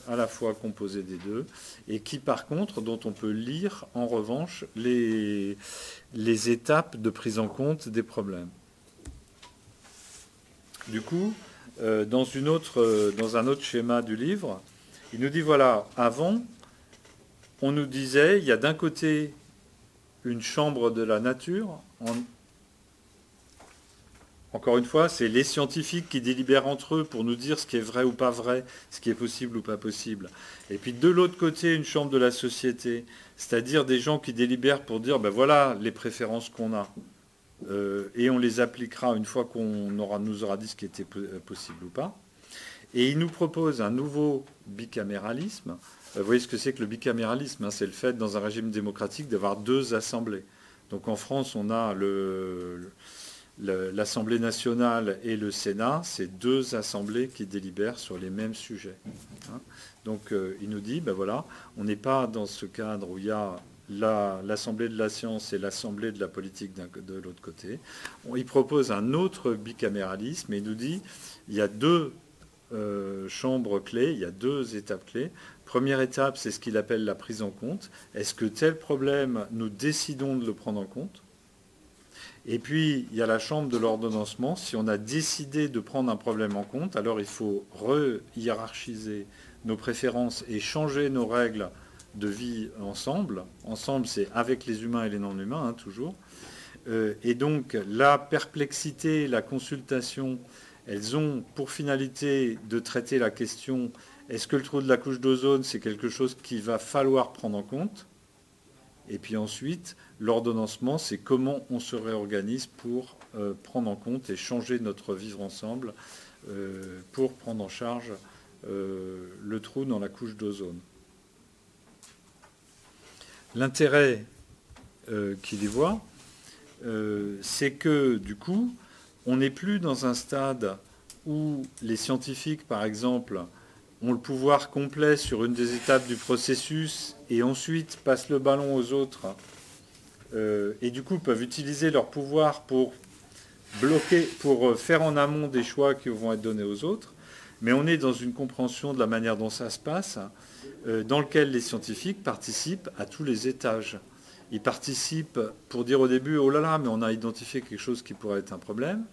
à la fois composé des deux, et qui par contre, dont on peut lire en revanche les étapes de prise en compte des problèmes. Du coup, dans un autre schéma du livre, il nous dit, voilà, avant, on nous disait, il y a d'un côté une chambre de la nature. Encore une fois, c'est les scientifiques qui délibèrent entre eux pour nous dire ce qui est vrai ou pas vrai, ce qui est possible ou pas possible. Et puis de l'autre côté, une chambre de la société, c'est-à-dire des gens qui délibèrent pour dire, ben voilà les préférences qu'on a. Et on les appliquera une fois qu'on nous aura dit ce qui était possible ou pas. Et il nous propose un nouveau bicaméralisme. Vous voyez ce que c'est que le bicaméralisme, hein, c'est le fait, dans un régime démocratique, d'avoir deux assemblées. Donc en France, on a l'Assemblée nationale et le Sénat, c'est deux assemblées qui délibèrent sur les mêmes sujets. Hein. Donc il nous dit, ben voilà, on n'est pas dans ce cadre où il y a l'Assemblée de la science et l'Assemblée de la politique de l'autre côté. Il propose un autre bicaméralisme et il nous dit, il y a deux chambres clés, il y a deux étapes clés. Première étape, c'est ce qu'il appelle la prise en compte. Est-ce que tel problème, nous décidons de le prendre en compte? Et puis, il y a la chambre de l'ordonnancement. Si on a décidé de prendre un problème en compte, alors il faut re-hiérarchiser nos préférences et changer nos règles de vie ensemble. Ensemble, c'est avec les humains et les non-humains, hein, toujours. Et donc, la perplexité, la consultation, elles ont pour finalité de traiter la question, est-ce que le trou de la couche d'ozone, c'est quelque chose qu'il va falloir prendre en compte? Et puis ensuite, l'ordonnancement, c'est comment on se réorganise pour prendre en compte et changer notre vivre ensemble pour prendre en charge le trou dans la couche d'ozone. L'intérêt qu'il y voit, c'est que du coup, on n'est plus dans un stade où les scientifiques, par exemple, ont le pouvoir complet sur une des étapes du processus et ensuite passent le ballon aux autres, et du coup peuvent utiliser leur pouvoir pour bloquer, pour faire en amont des choix qui vont être donnés aux autres. Mais on est dans une compréhension de la manière dont ça se passe, dans lequel les scientifiques participent à tous les étages. Ils participent pour dire au début, oh là là, mais on a identifié quelque chose qui pourrait être un problème.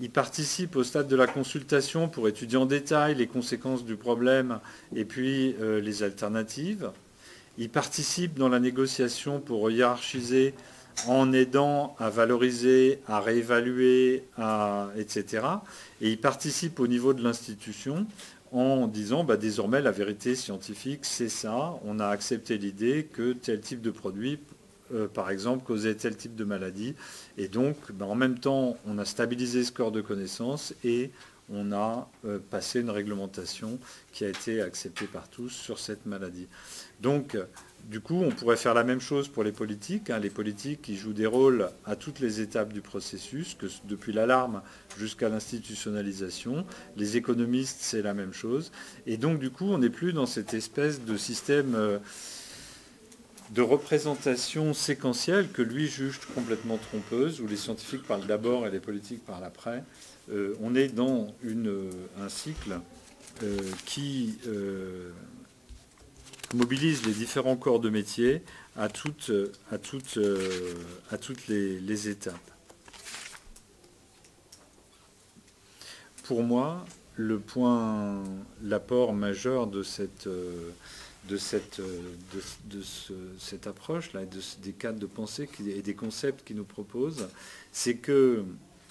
Ils participent au stade de la consultation pour étudier en détail les conséquences du problème et puis les alternatives. Ils participent dans la négociation pour hiérarchiser en aidant à valoriser, à réévaluer, etc. Et ils participent au niveau de l'institution en disant désormais la vérité scientifique c'est ça, on a accepté l'idée que tel type de produit par exemple causait tel type de maladie et donc en même temps on a stabilisé ce corps de connaissances et on a passé une réglementation qui a été acceptée par tous sur cette maladie. Donc du coup, on pourrait faire la même chose pour les politiques. Les politiques qui jouent des rôles à toutes les étapes du processus, depuis l'alarme jusqu'à l'institutionnalisation. Les économistes, c'est la même chose. Et donc, du coup, on n'est plus dans cette espèce de système de représentation séquentielle que lui juge complètement trompeuse, où les scientifiques parlent d'abord et les politiques parlent après. On est dans un cycle qui mobilise les différents corps de métier à toutes les étapes. Pour moi, l'apport majeur de cette approche-là, des cadres de pensée et des concepts qu'il nous propose, c'est que,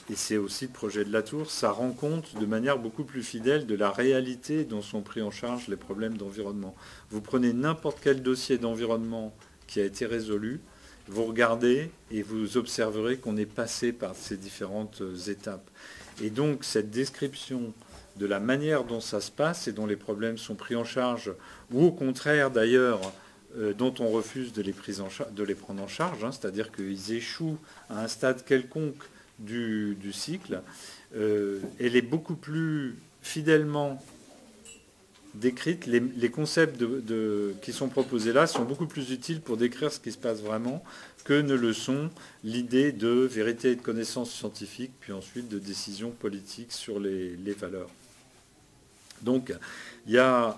et c'est aussi le projet de Latour, ça rend compte de manière beaucoup plus fidèle de la réalité dont sont pris en charge les problèmes d'environnement. Vous prenez n'importe quel dossier d'environnement qui a été résolu, vous regardez et vous observerez qu'on est passé par ces différentes étapes. Et donc cette description de la manière dont ça se passe et dont les problèmes sont pris en charge, ou au contraire d'ailleurs, dont on refuse de les prendre en charge, c'est-à-dire qu'ils échouent à un stade quelconque du cycle, elle est beaucoup plus fidèlement décrite. Les concepts qui sont proposés là sont beaucoup plus utiles pour décrire ce qui se passe vraiment que ne le sont l'idée de vérité et de connaissance scientifique, puis ensuite de décision politique sur les valeurs. Donc il y a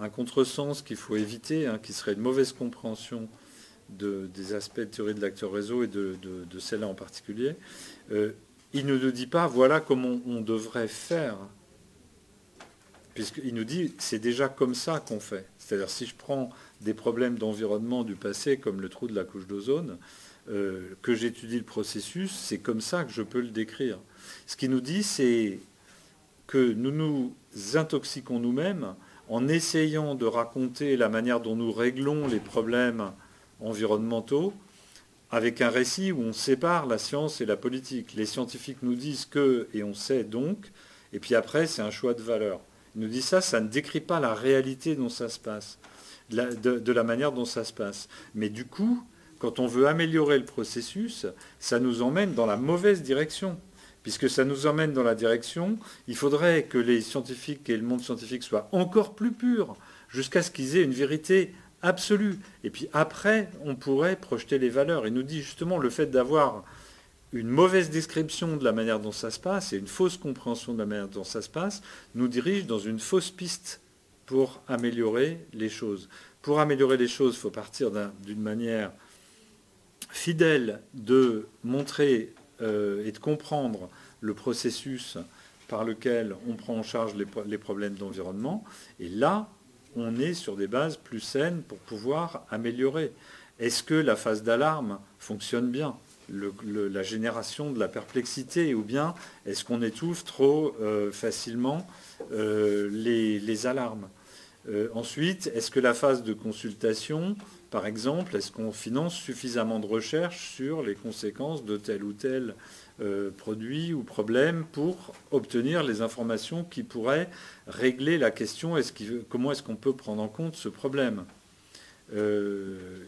un contresens qu'il faut éviter, qui serait une mauvaise compréhension des aspects de théorie de l'acteur réseau et de celle-là en particulier. Il ne nous dit pas voilà comment on devrait faire, puisqu'il nous dit c'est déjà comme ça qu'on fait. C'est-à-dire si je prends des problèmes d'environnement du passé comme le trou de la couche d'ozone, que j'étudie le processus, c'est comme ça que je peux le décrire. Ce qu'il nous dit, c'est que nous nous intoxiquons nous-mêmes en essayant de raconter la manière dont nous réglons les problèmes environnementaux avec un récit où on sépare la science et la politique. Les scientifiques nous disent que, et on sait donc, et puis après c'est un choix de valeur. Ils nous disent ça ne décrit pas la réalité dont ça se passe, de la manière dont ça se passe. Mais du coup, quand on veut améliorer le processus, ça nous emmène dans la mauvaise direction. Puisque ça nous emmène dans la direction, il faudrait que les scientifiques et le monde scientifique soient encore plus purs, jusqu'à ce qu'ils aient une vérité absolue. Et puis après, on pourrait projeter les valeurs. Il nous dit justement le fait d'avoir une mauvaise description de la manière dont ça se passe et une fausse compréhension de la manière dont ça se passe nous dirige dans une fausse piste pour améliorer les choses. Pour améliorer les choses, il faut partir d'une manière fidèle de montrer et de comprendre le processus par lequel on prend en charge les problèmes d'environnement. Et là, on est sur des bases plus saines pour pouvoir améliorer. Est-ce que la phase d'alarme fonctionne bien, la génération de la perplexité, ou bien est-ce qu'on étouffe trop facilement les alarmes? Ensuite, est-ce que la phase de consultation, par exemple, est-ce qu'on finance suffisamment de recherche sur les conséquences de tel ou tel produit ou problème pour obtenir les informations qui pourraient régler la question comment est-ce qu'on peut prendre en compte ce problème,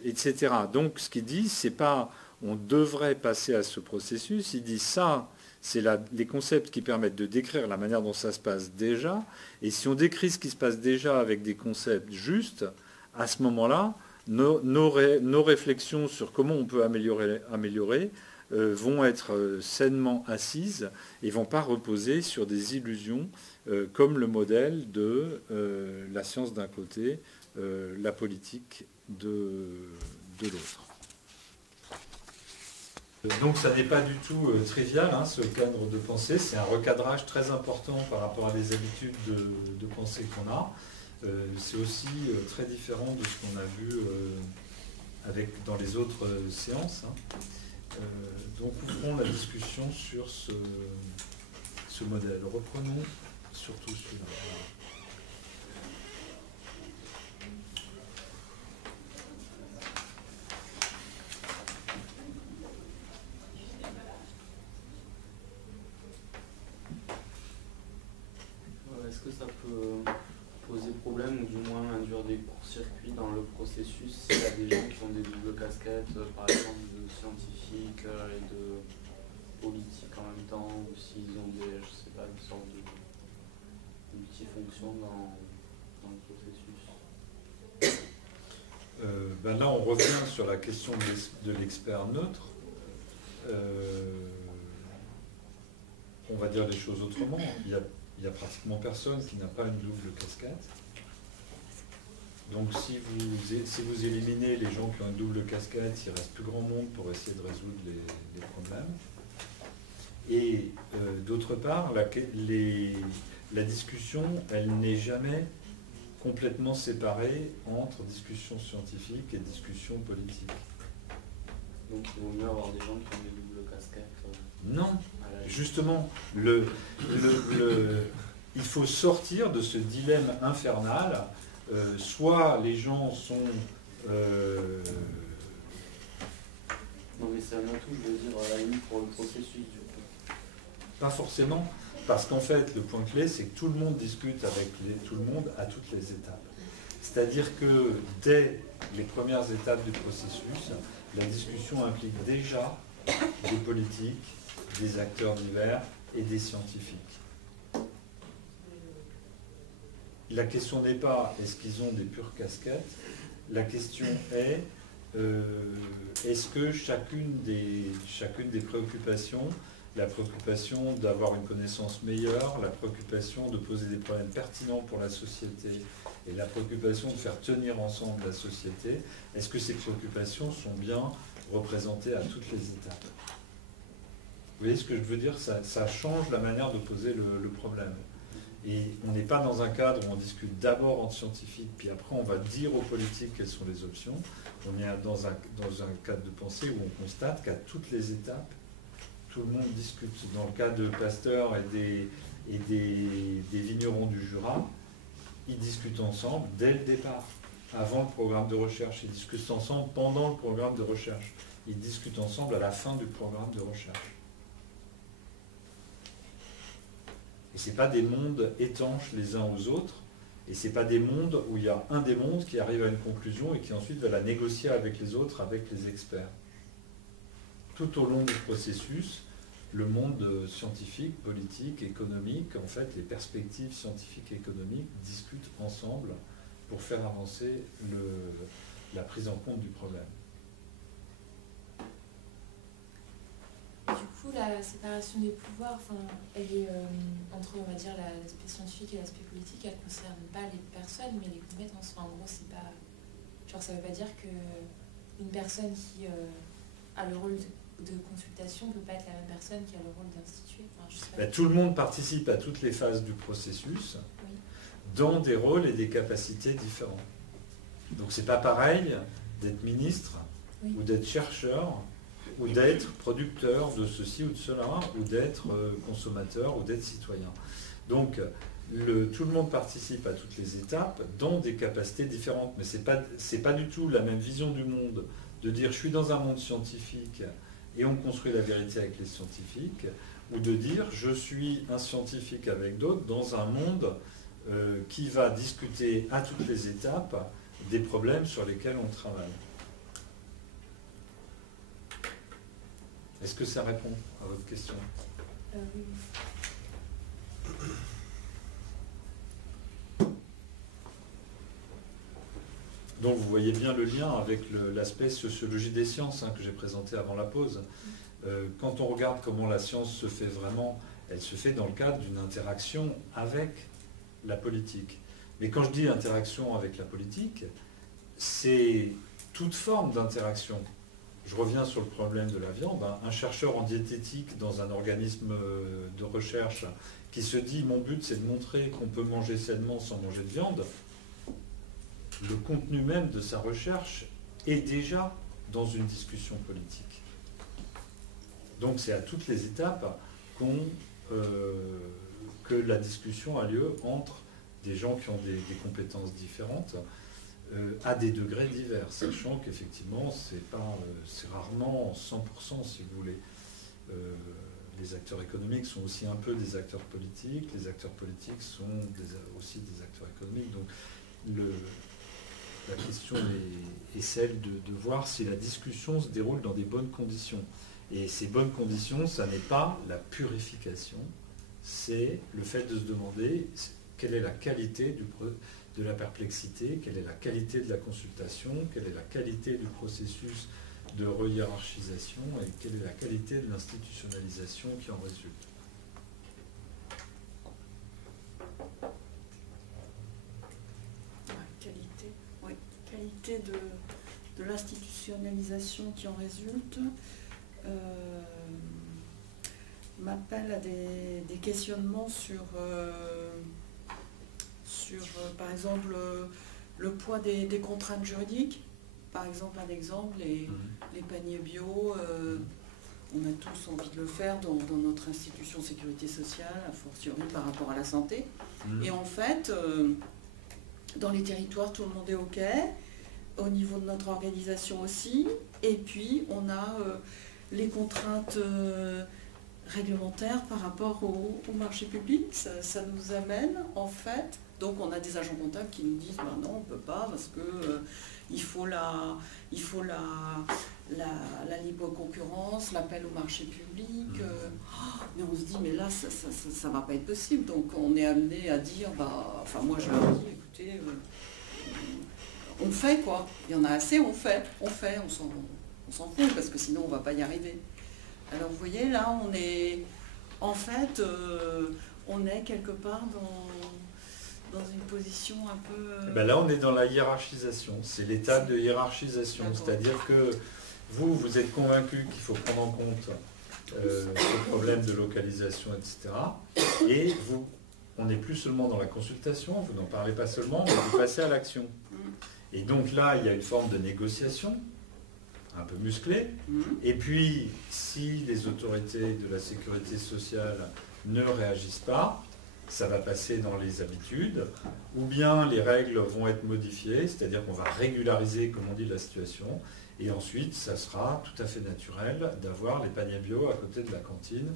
etc. Donc ce qu'il dit, c'est pas on devrait passer à ce processus, il dit ça, c'est les concepts qui permettent de décrire la manière dont ça se passe déjà, et si on décrit ce qui se passe déjà avec des concepts justes, à ce moment-là, nos réflexions sur comment on peut améliorer vont être sainement assises et ne vont pas reposer sur des illusions comme le modèle de la science d'un côté, la politique de l'autre. Donc ça n'est pas du tout trivial, hein, ce cadre de pensée, c'est un recadrage très important par rapport à des habitudes de pensée qu'on a. C'est aussi très différent de ce qu'on a vu dans les autres séances. Hein. Donc ouvrons la discussion sur ce modèle. Reprenons surtout celui-là. Est-ce que ça peut poser problème ou du moins induire des courts-circuits dans le processus s'il y a des gens qui ont des doubles casquettes, par exemple de scientifiques et de politiques en même temps, ou s'ils ont des, je sais pas, une sorte de multifonction dans le processus? Là, on revient sur la question de l'expert neutre. On va dire les choses autrement. Il y a pratiquement personne qui n'a pas une double casquette. Donc si vous éliminez les gens qui ont une double casquette, il reste plus grand monde pour essayer de résoudre les problèmes. Et d'autre part, la discussion, elle n'est jamais complètement séparée entre discussion scientifique et discussion politique. Donc il vaut mieux avoir des gens qui ont des doubles casquettes. Non, justement, il faut sortir de ce dilemme infernal. Soit les gens sont... Non mais c'est un atout, je veux dire, à la limite pour le processus du coup. Pas forcément, parce qu'en fait, le point clé, c'est que tout le monde discute avec tout le monde à toutes les étapes. C'est-à-dire que dès les premières étapes du processus, la discussion implique déjà des politiques, des acteurs divers et des scientifiques. La question n'est pas est-ce qu'ils ont des pures casquettes, la question est est-ce que chacune des préoccupations, la préoccupation d'avoir une connaissance meilleure, la préoccupation de poser des problèmes pertinents pour la société et la préoccupation de faire tenir ensemble la société, est-ce que ces préoccupations sont bien représentées à toutes les étapes? Vous voyez ce que je veux dire? Ça change la manière de poser le problème. Et on n'est pas dans un cadre où on discute d'abord entre scientifiques, puis après on va dire aux politiques quelles sont les options. On est dans un cadre de pensée où on constate qu'à toutes les étapes, tout le monde discute. Dans le cas de Pasteur et des vignerons du Jura, ils discutent ensemble dès le départ, avant le programme de recherche. Ils discutent ensemble pendant le programme de recherche. Ils discutent ensemble à la fin du programme de recherche. Et ce n'est pas des mondes étanches les uns aux autres, et ce n'est pas des mondes où il y a un des mondes qui arrive à une conclusion et qui ensuite va la négocier avec les autres, avec les experts. Tout au long du processus, le monde scientifique, politique, économique, en fait, les perspectives scientifiques et économiques discutent ensemble pour faire avancer la prise en compte du problème. Du coup, la séparation des pouvoirs, elle est entre, on va dire, l'aspect scientifique et l'aspect politique, elle ne concerne pas les personnes, mais les compétences. En gros, c'est pas... Genre, ça ne veut pas dire qu'une personne qui a le rôle de consultation ne peut pas être la même personne qui a le rôle d'instituer. Tout le monde participe à toutes les phases du processus, oui, dans des rôles et des capacités différents. Donc, c'est pas pareil d'être ministre, oui, ou d'être chercheur, ou d'être producteur de ceci ou de cela, ou d'être consommateur, ou d'être citoyen. Donc, tout le monde participe à toutes les étapes dans des capacités différentes, mais c'est pas du tout la même vision du monde de dire je suis dans un monde scientifique et on construit la vérité avec les scientifiques, ou de dire je suis un scientifique avec d'autres dans un monde qui va discuter à toutes les étapes des problèmes sur lesquels on travaille. Est-ce que ça répond à votre question? Oui. Donc vous voyez bien le lien avec l'aspect sociologie des sciences que j'ai présenté avant la pause. Quand on regarde comment la science se fait vraiment, elle se fait dans le cadre d'une interaction avec la politique. Mais quand je dis interaction avec la politique, c'est toute forme d'interaction. Je reviens sur le problème de la viande. Un chercheur en diététique dans un organisme de recherche qui se dit « mon but c'est de montrer qu'on peut manger sainement sans manger de viande », le contenu même de sa recherche est déjà dans une discussion politique. Donc c'est à toutes les étapes que la discussion a lieu entre des gens qui ont des compétences différentes à des degrés divers, sachant qu'effectivement c'est rarement 100% si vous voulez. Les acteurs économiques sont aussi un peu des acteurs politiques, les acteurs politiques sont aussi des acteurs économiques. Donc la question est celle de voir si la discussion se déroule dans des bonnes conditions. Et ces bonnes conditions, ça n'est pas la purification, c'est le fait de se demander quelle est la qualité de la perplexité, quelle est la qualité de la consultation, quelle est la qualité du processus de re-hiérarchisation et quelle est la qualité de l'institutionnalisation qui en résulte. Qualité de l'institutionnalisation qui en résulte m'appelle à des questionnements sur par exemple le poids des contraintes juridiques. Par exemple, un exemple, les paniers bio, on a tous envie de le faire dans notre institution sécurité sociale, a fortiori par rapport à la santé. Et en fait, dans les territoires, tout le monde est OK, au niveau de notre organisation aussi, et puis on a les contraintes réglementaires par rapport au marché public. Ça nous amène, en fait, donc on a des agents comptables qui nous disent ben non, on ne peut pas parce que il faut la libre concurrence, l'appel au marché public. Mais on se dit mais là ça va pas être possible. Donc on est amené à dire enfin moi je leur dis écoutez on fait quoi. Il y en a assez, on fait, on s'en fout parce que sinon on va pas y arriver. Alors vous voyez là on est en fait on est quelque part dans une position un peu... Ben là, on est dans la hiérarchisation. C'est l'étape de hiérarchisation. C'est-à-dire que vous êtes convaincu qu'il faut prendre en compte ce problème de localisation, etc. Et on n'est plus seulement dans la consultation, vous n'en parlez pas seulement, mais vous passez à l'action. Et donc là, il y a une forme de négociation, un peu musclée. Et puis, si les autorités de la sécurité sociale ne réagissent pas, ça va passer dans les habitudes, ou bien les règles vont être modifiées, c'est-à-dire qu'on va régulariser, comme on dit, la situation, et ensuite, ça sera tout à fait naturel d'avoir les paniers bio à côté de la cantine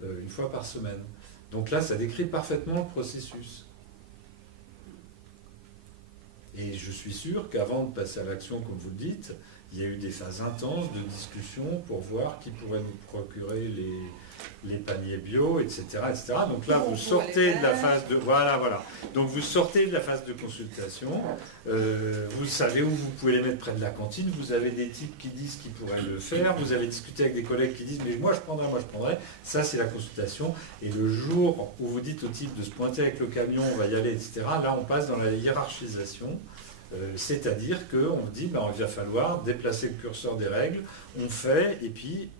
une fois par semaine. Donc là, ça décrit parfaitement le processus. Et je suis sûr qu'avant de passer à l'action, comme vous le dites, il y a eu des phases intenses de discussion pour voir qui pourrait nous procurer les paniers bio, etc., etc. Donc là, vous sortez de la phase de... Voilà. Donc vous sortez de la phase de consultation, vous savez où vous pouvez les mettre près de la cantine, vous avez des types qui disent qu'ils pourraient le faire, vous avez discuté avec des collègues qui disent « mais moi je prendrais », ça c'est la consultation. Et le jour où vous dites au type de se pointer avec le camion, on va y aller, etc., là on passe dans la hiérarchisation. C'est-à-dire qu'on dit ben, il va falloir déplacer le curseur des règles, on fait, et puis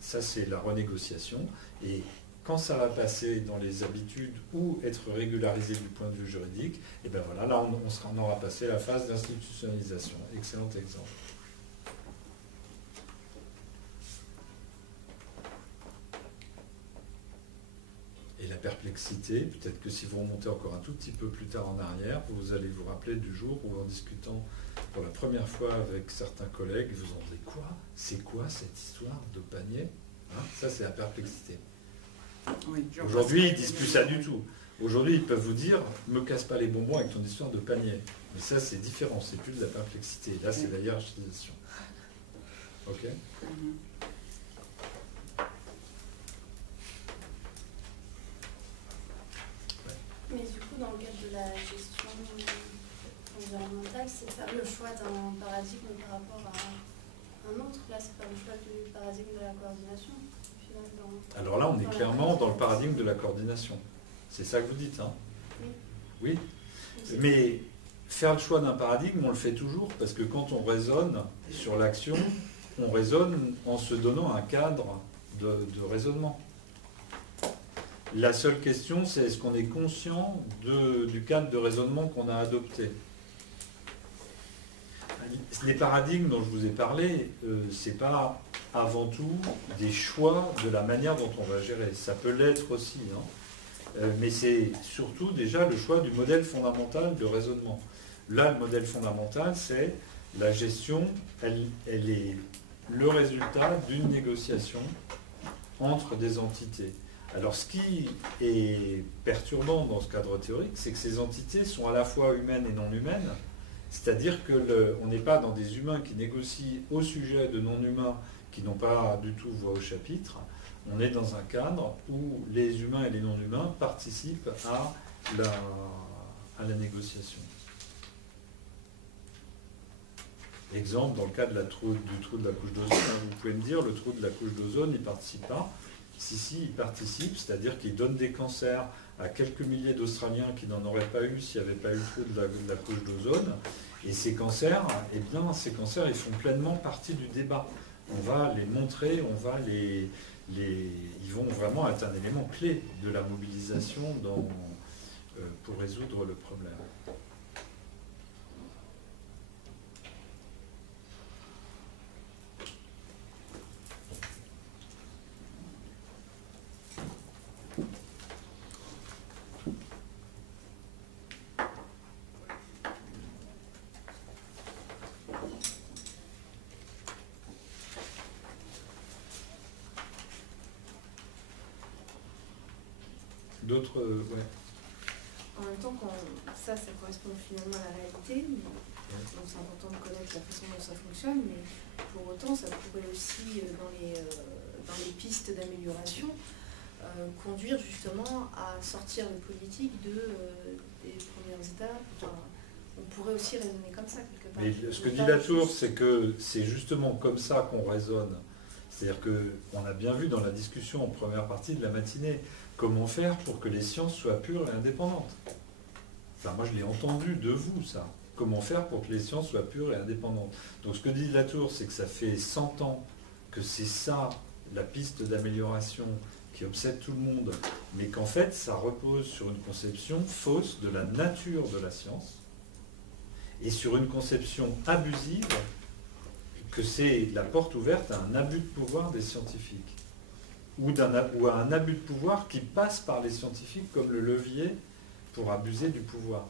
ça c'est la renégociation, et quand ça va passer dans les habitudes ou être régularisé du point de vue juridique, et ben voilà, là on aura passé la phase d'institutionnalisation. Excellent exemple. Et la perplexité, peut-être que si vous remontez encore un tout petit peu plus tard en arrière, vous allez vous rappeler du jour où en discutant pour la première fois avec certains collègues, vous en dites quoi? C'est quoi cette histoire de panier? Ça c'est la perplexité. Oui, aujourd'hui ils ne disent plus ça du tout. Aujourd'hui ils peuvent vous dire, me casse pas les bonbons avec ton histoire de panier. Mais ça c'est différent, c'est plus de la perplexité. Là c'est la hiérarchisation. Ok? Mais du coup, dans le cadre de la gestion environnementale, c'est faire le choix d'un paradigme par rapport à un autre. Là, c'est pas le choix du paradigme de la coordination. Alors là, on est clairement dans le paradigme de la coordination. C'est ça que vous dites, hein? Oui. Mais faire le choix d'un paradigme, on le fait toujours, parce que quand on raisonne sur l'action, on raisonne en se donnant un cadre de raisonnement. La seule question, c'est est-ce qu'on est conscient du cadre de raisonnement qu'on a adopté? Les paradigmes dont je vous ai parlé, c'est pas avant tout des choix de la manière dont on va gérer. Ça peut l'être aussi, hein. Mais c'est surtout déjà le choix du modèle fondamental de raisonnement. Là, le modèle fondamental, c'est la gestion, elle est le résultat d'une négociation entre des entités. Alors ce qui est perturbant dans ce cadre théorique, c'est que ces entités sont à la fois humaines et non humaines, c'est-à-dire qu'on n'est pas dans des humains qui négocient au sujet de non-humains qui n'ont pas du tout voix au chapitre, on est dans un cadre où les humains et les non-humains participent à la négociation. Exemple, dans le cas du trou de la couche d'ozone, vous pouvez me dire, le trou de la couche d'ozone, il ne participe pas. Si, il participe, c'est-à-dire qu'il donne des cancers à quelques milliers d'Australiens qui n'en auraient pas eu s'il n'y avait pas eu le trou de la couche d'ozone. Et ces cancers, eh bien, ils font pleinement partie du débat. On va les montrer, ils vont vraiment être un élément clé de la mobilisation pour résoudre le problème. D'autres, ouais. En même temps, ça correspond finalement à la réalité, donc c'est important de connaître la façon dont ça fonctionne, mais pour autant, ça pourrait aussi, dans les pistes d'amélioration, conduire justement à sortir le politique des premières étapes. Enfin, on pourrait aussi raisonner comme ça, quelque part. Mais ce que dit Latour, c'est que c'est justement comme ça qu'on raisonne. C'est-à-dire qu'on a bien vu dans la discussion en première partie de la matinée, comment faire pour que les sciences soient pures et indépendantes. Enfin, moi, je l'ai entendu de vous, ça. Comment faire pour que les sciences soient pures et indépendantes. Donc, ce que dit Latour, c'est que ça fait 100 ans que c'est ça, la piste d'amélioration qui obsède tout le monde, mais qu'en fait, ça repose sur une conception fausse de la nature de la science et sur une conception abusive que c'est la porte ouverte à un abus de pouvoir des scientifiques. Ou à un abus de pouvoir qui passe par les scientifiques comme le levier pour abuser du pouvoir.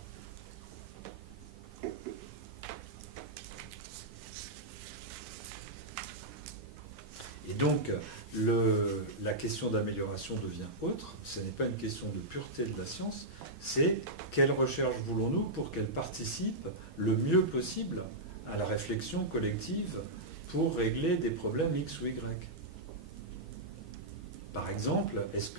Et donc, la question d'amélioration devient autre. Ce n'est pas une question de pureté de la science, c'est quelle recherche voulons-nous pour qu'elle participe le mieux possible à la réflexion collective pour régler des problèmes X ou Y. Par exemple, est-ce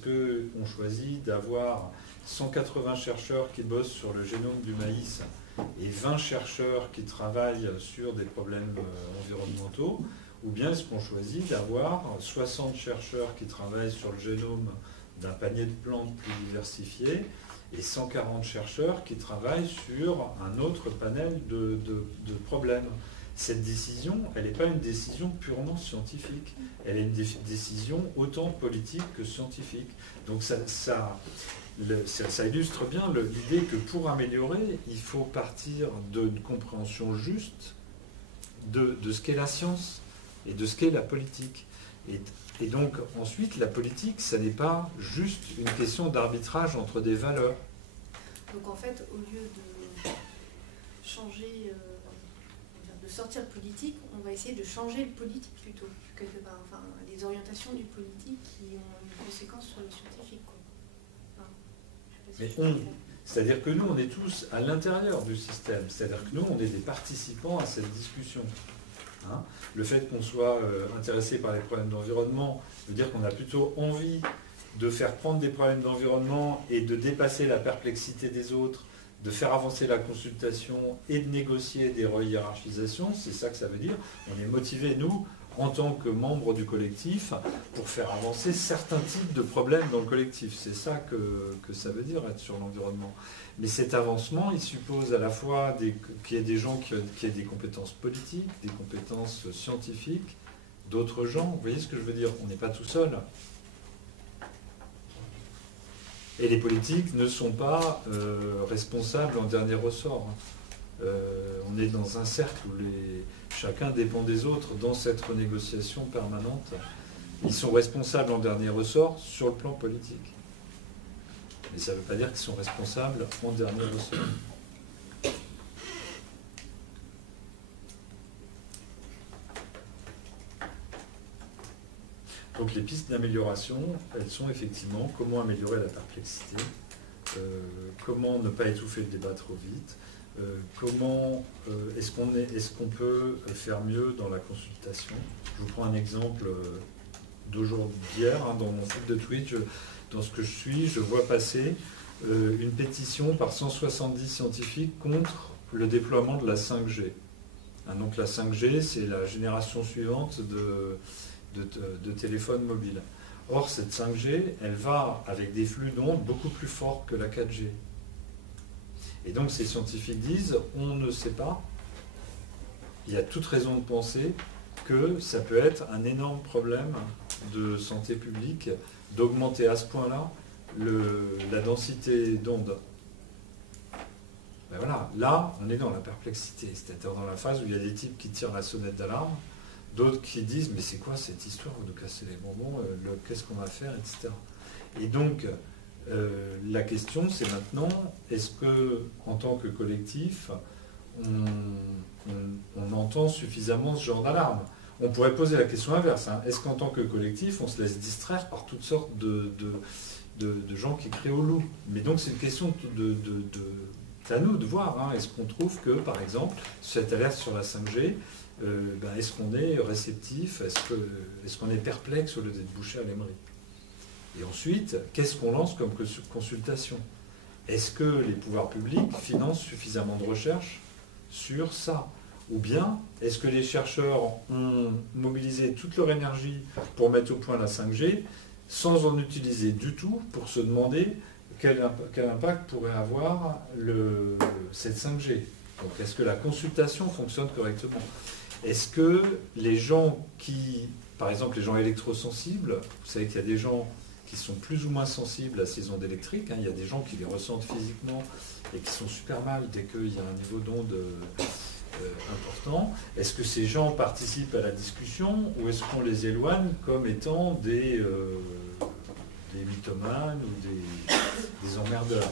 qu'on choisit d'avoir 180 chercheurs qui bossent sur le génome du maïs et 20 chercheurs qui travaillent sur des problèmes environnementaux, ou bien est-ce qu'on choisit d'avoir 60 chercheurs qui travaillent sur le génome d'un panier de plantes plus diversifié et 140 chercheurs qui travaillent sur un autre panel de problèmes? Cette décision, elle n'est pas une décision purement scientifique, elle est une décision autant politique que scientifique. Donc ça illustre bien l'idée que pour améliorer, il faut partir d'une compréhension juste de ce qu'est la science et de ce qu'est la politique. Et donc ensuite, la politique, ça n'est pas juste une question d'arbitrage entre des valeurs. Donc en fait, au lieu de changer... de sortir le politique, on va essayer de changer le politique plutôt, quelque part. Enfin, les orientations du politique qui ont une conséquence sur le scientifique. Quoi. Enfin, c'est-à-dire que nous, on est tous à l'intérieur du système. C'est-à-dire que nous, on est des participants à cette discussion. Hein, le fait qu'on soit intéressé par les problèmes d'environnement veut dire qu'on a plutôt envie de faire prendre des problèmes d'environnement et de dépasser la perplexité des autres de faire avancer la consultation et de négocier des rehiérarchisations, c'est ça que ça veut dire. On est motivé, nous, en tant que membres du collectif, pour faire avancer certains types de problèmes dans le collectif. C'est ça que ça veut dire, être sur l'environnement. Mais cet avancement, il suppose à la fois qu'il y ait des gens qui aient des compétences politiques, des compétences scientifiques, d'autres gens. Vous voyez ce que je veux dire? On n'est pas tout seul. Et les politiques ne sont pas responsables en dernier ressort. On est dans un cercle où chacun dépend des autres dans cette renégociation permanente. Ils sont responsables en dernier ressort sur le plan politique. Mais ça ne veut pas dire qu'ils sont responsables en dernier ressort. Donc les pistes d'amélioration, elles sont effectivement comment améliorer la perplexité, comment ne pas étouffer le débat trop vite, comment est-ce qu'on peut faire mieux dans la consultation. Je vous prends un exemple d'hier, dans mon fil de Twitch, dans ce que je suis, je vois passer une pétition par 170 scientifiques contre le déploiement de la 5G. Donc la 5G, c'est la génération suivante de téléphones mobiles. Or, cette 5G, elle va avec des flux d'ondes beaucoup plus forts que la 4G. Et donc, ces scientifiques disent, on ne sait pas, il y a toute raison de penser que ça peut être un énorme problème de santé publique d'augmenter à ce point-là la densité d'ondes. Ben voilà, là, on est dans la perplexité, c'est-à-dire dans la phase où il y a des types qui tirent la sonnette d'alarme, d'autres qui disent, mais c'est quoi cette histoire, vous nous cassez les bonbons, qu'est-ce qu'on va faire, etc. Et donc, la question, c'est maintenant, est-ce que, en tant que collectif, on entend suffisamment ce genre d'alarme? On pourrait poser la question inverse. Est-ce qu'en tant que collectif, on se laisse distraire par toutes sortes de gens qui crient au loup? Mais donc, c'est une question c'est à nous de voir. Est-ce qu'on trouve que, par exemple, cette alerte sur la 5G, est-ce qu'on est réceptif? Est-ce qu'on est perplexe au lieu d'être bouché à l'émery? Et ensuite, qu'est-ce qu'on lance comme consultation? Est-ce que les pouvoirs publics financent suffisamment de recherche sur ça? Ou bien, est-ce que les chercheurs ont mobilisé toute leur énergie pour mettre au point la 5G sans en utiliser du tout pour se demander quel impact pourrait avoir cette 5G? Donc, est-ce que la consultation fonctionne correctement? Est-ce que les gens par exemple les gens électrosensibles, vous savez qu'il y a des gens qui sont plus ou moins sensibles à ces ondes électriques, il y a des gens qui les ressentent physiquement et qui sont super mal dès qu'il y a un niveau d'onde important. Est-ce que ces gens participent à la discussion ou est-ce qu'on les éloigne comme étant des mythomanes ou des emmerdeurs?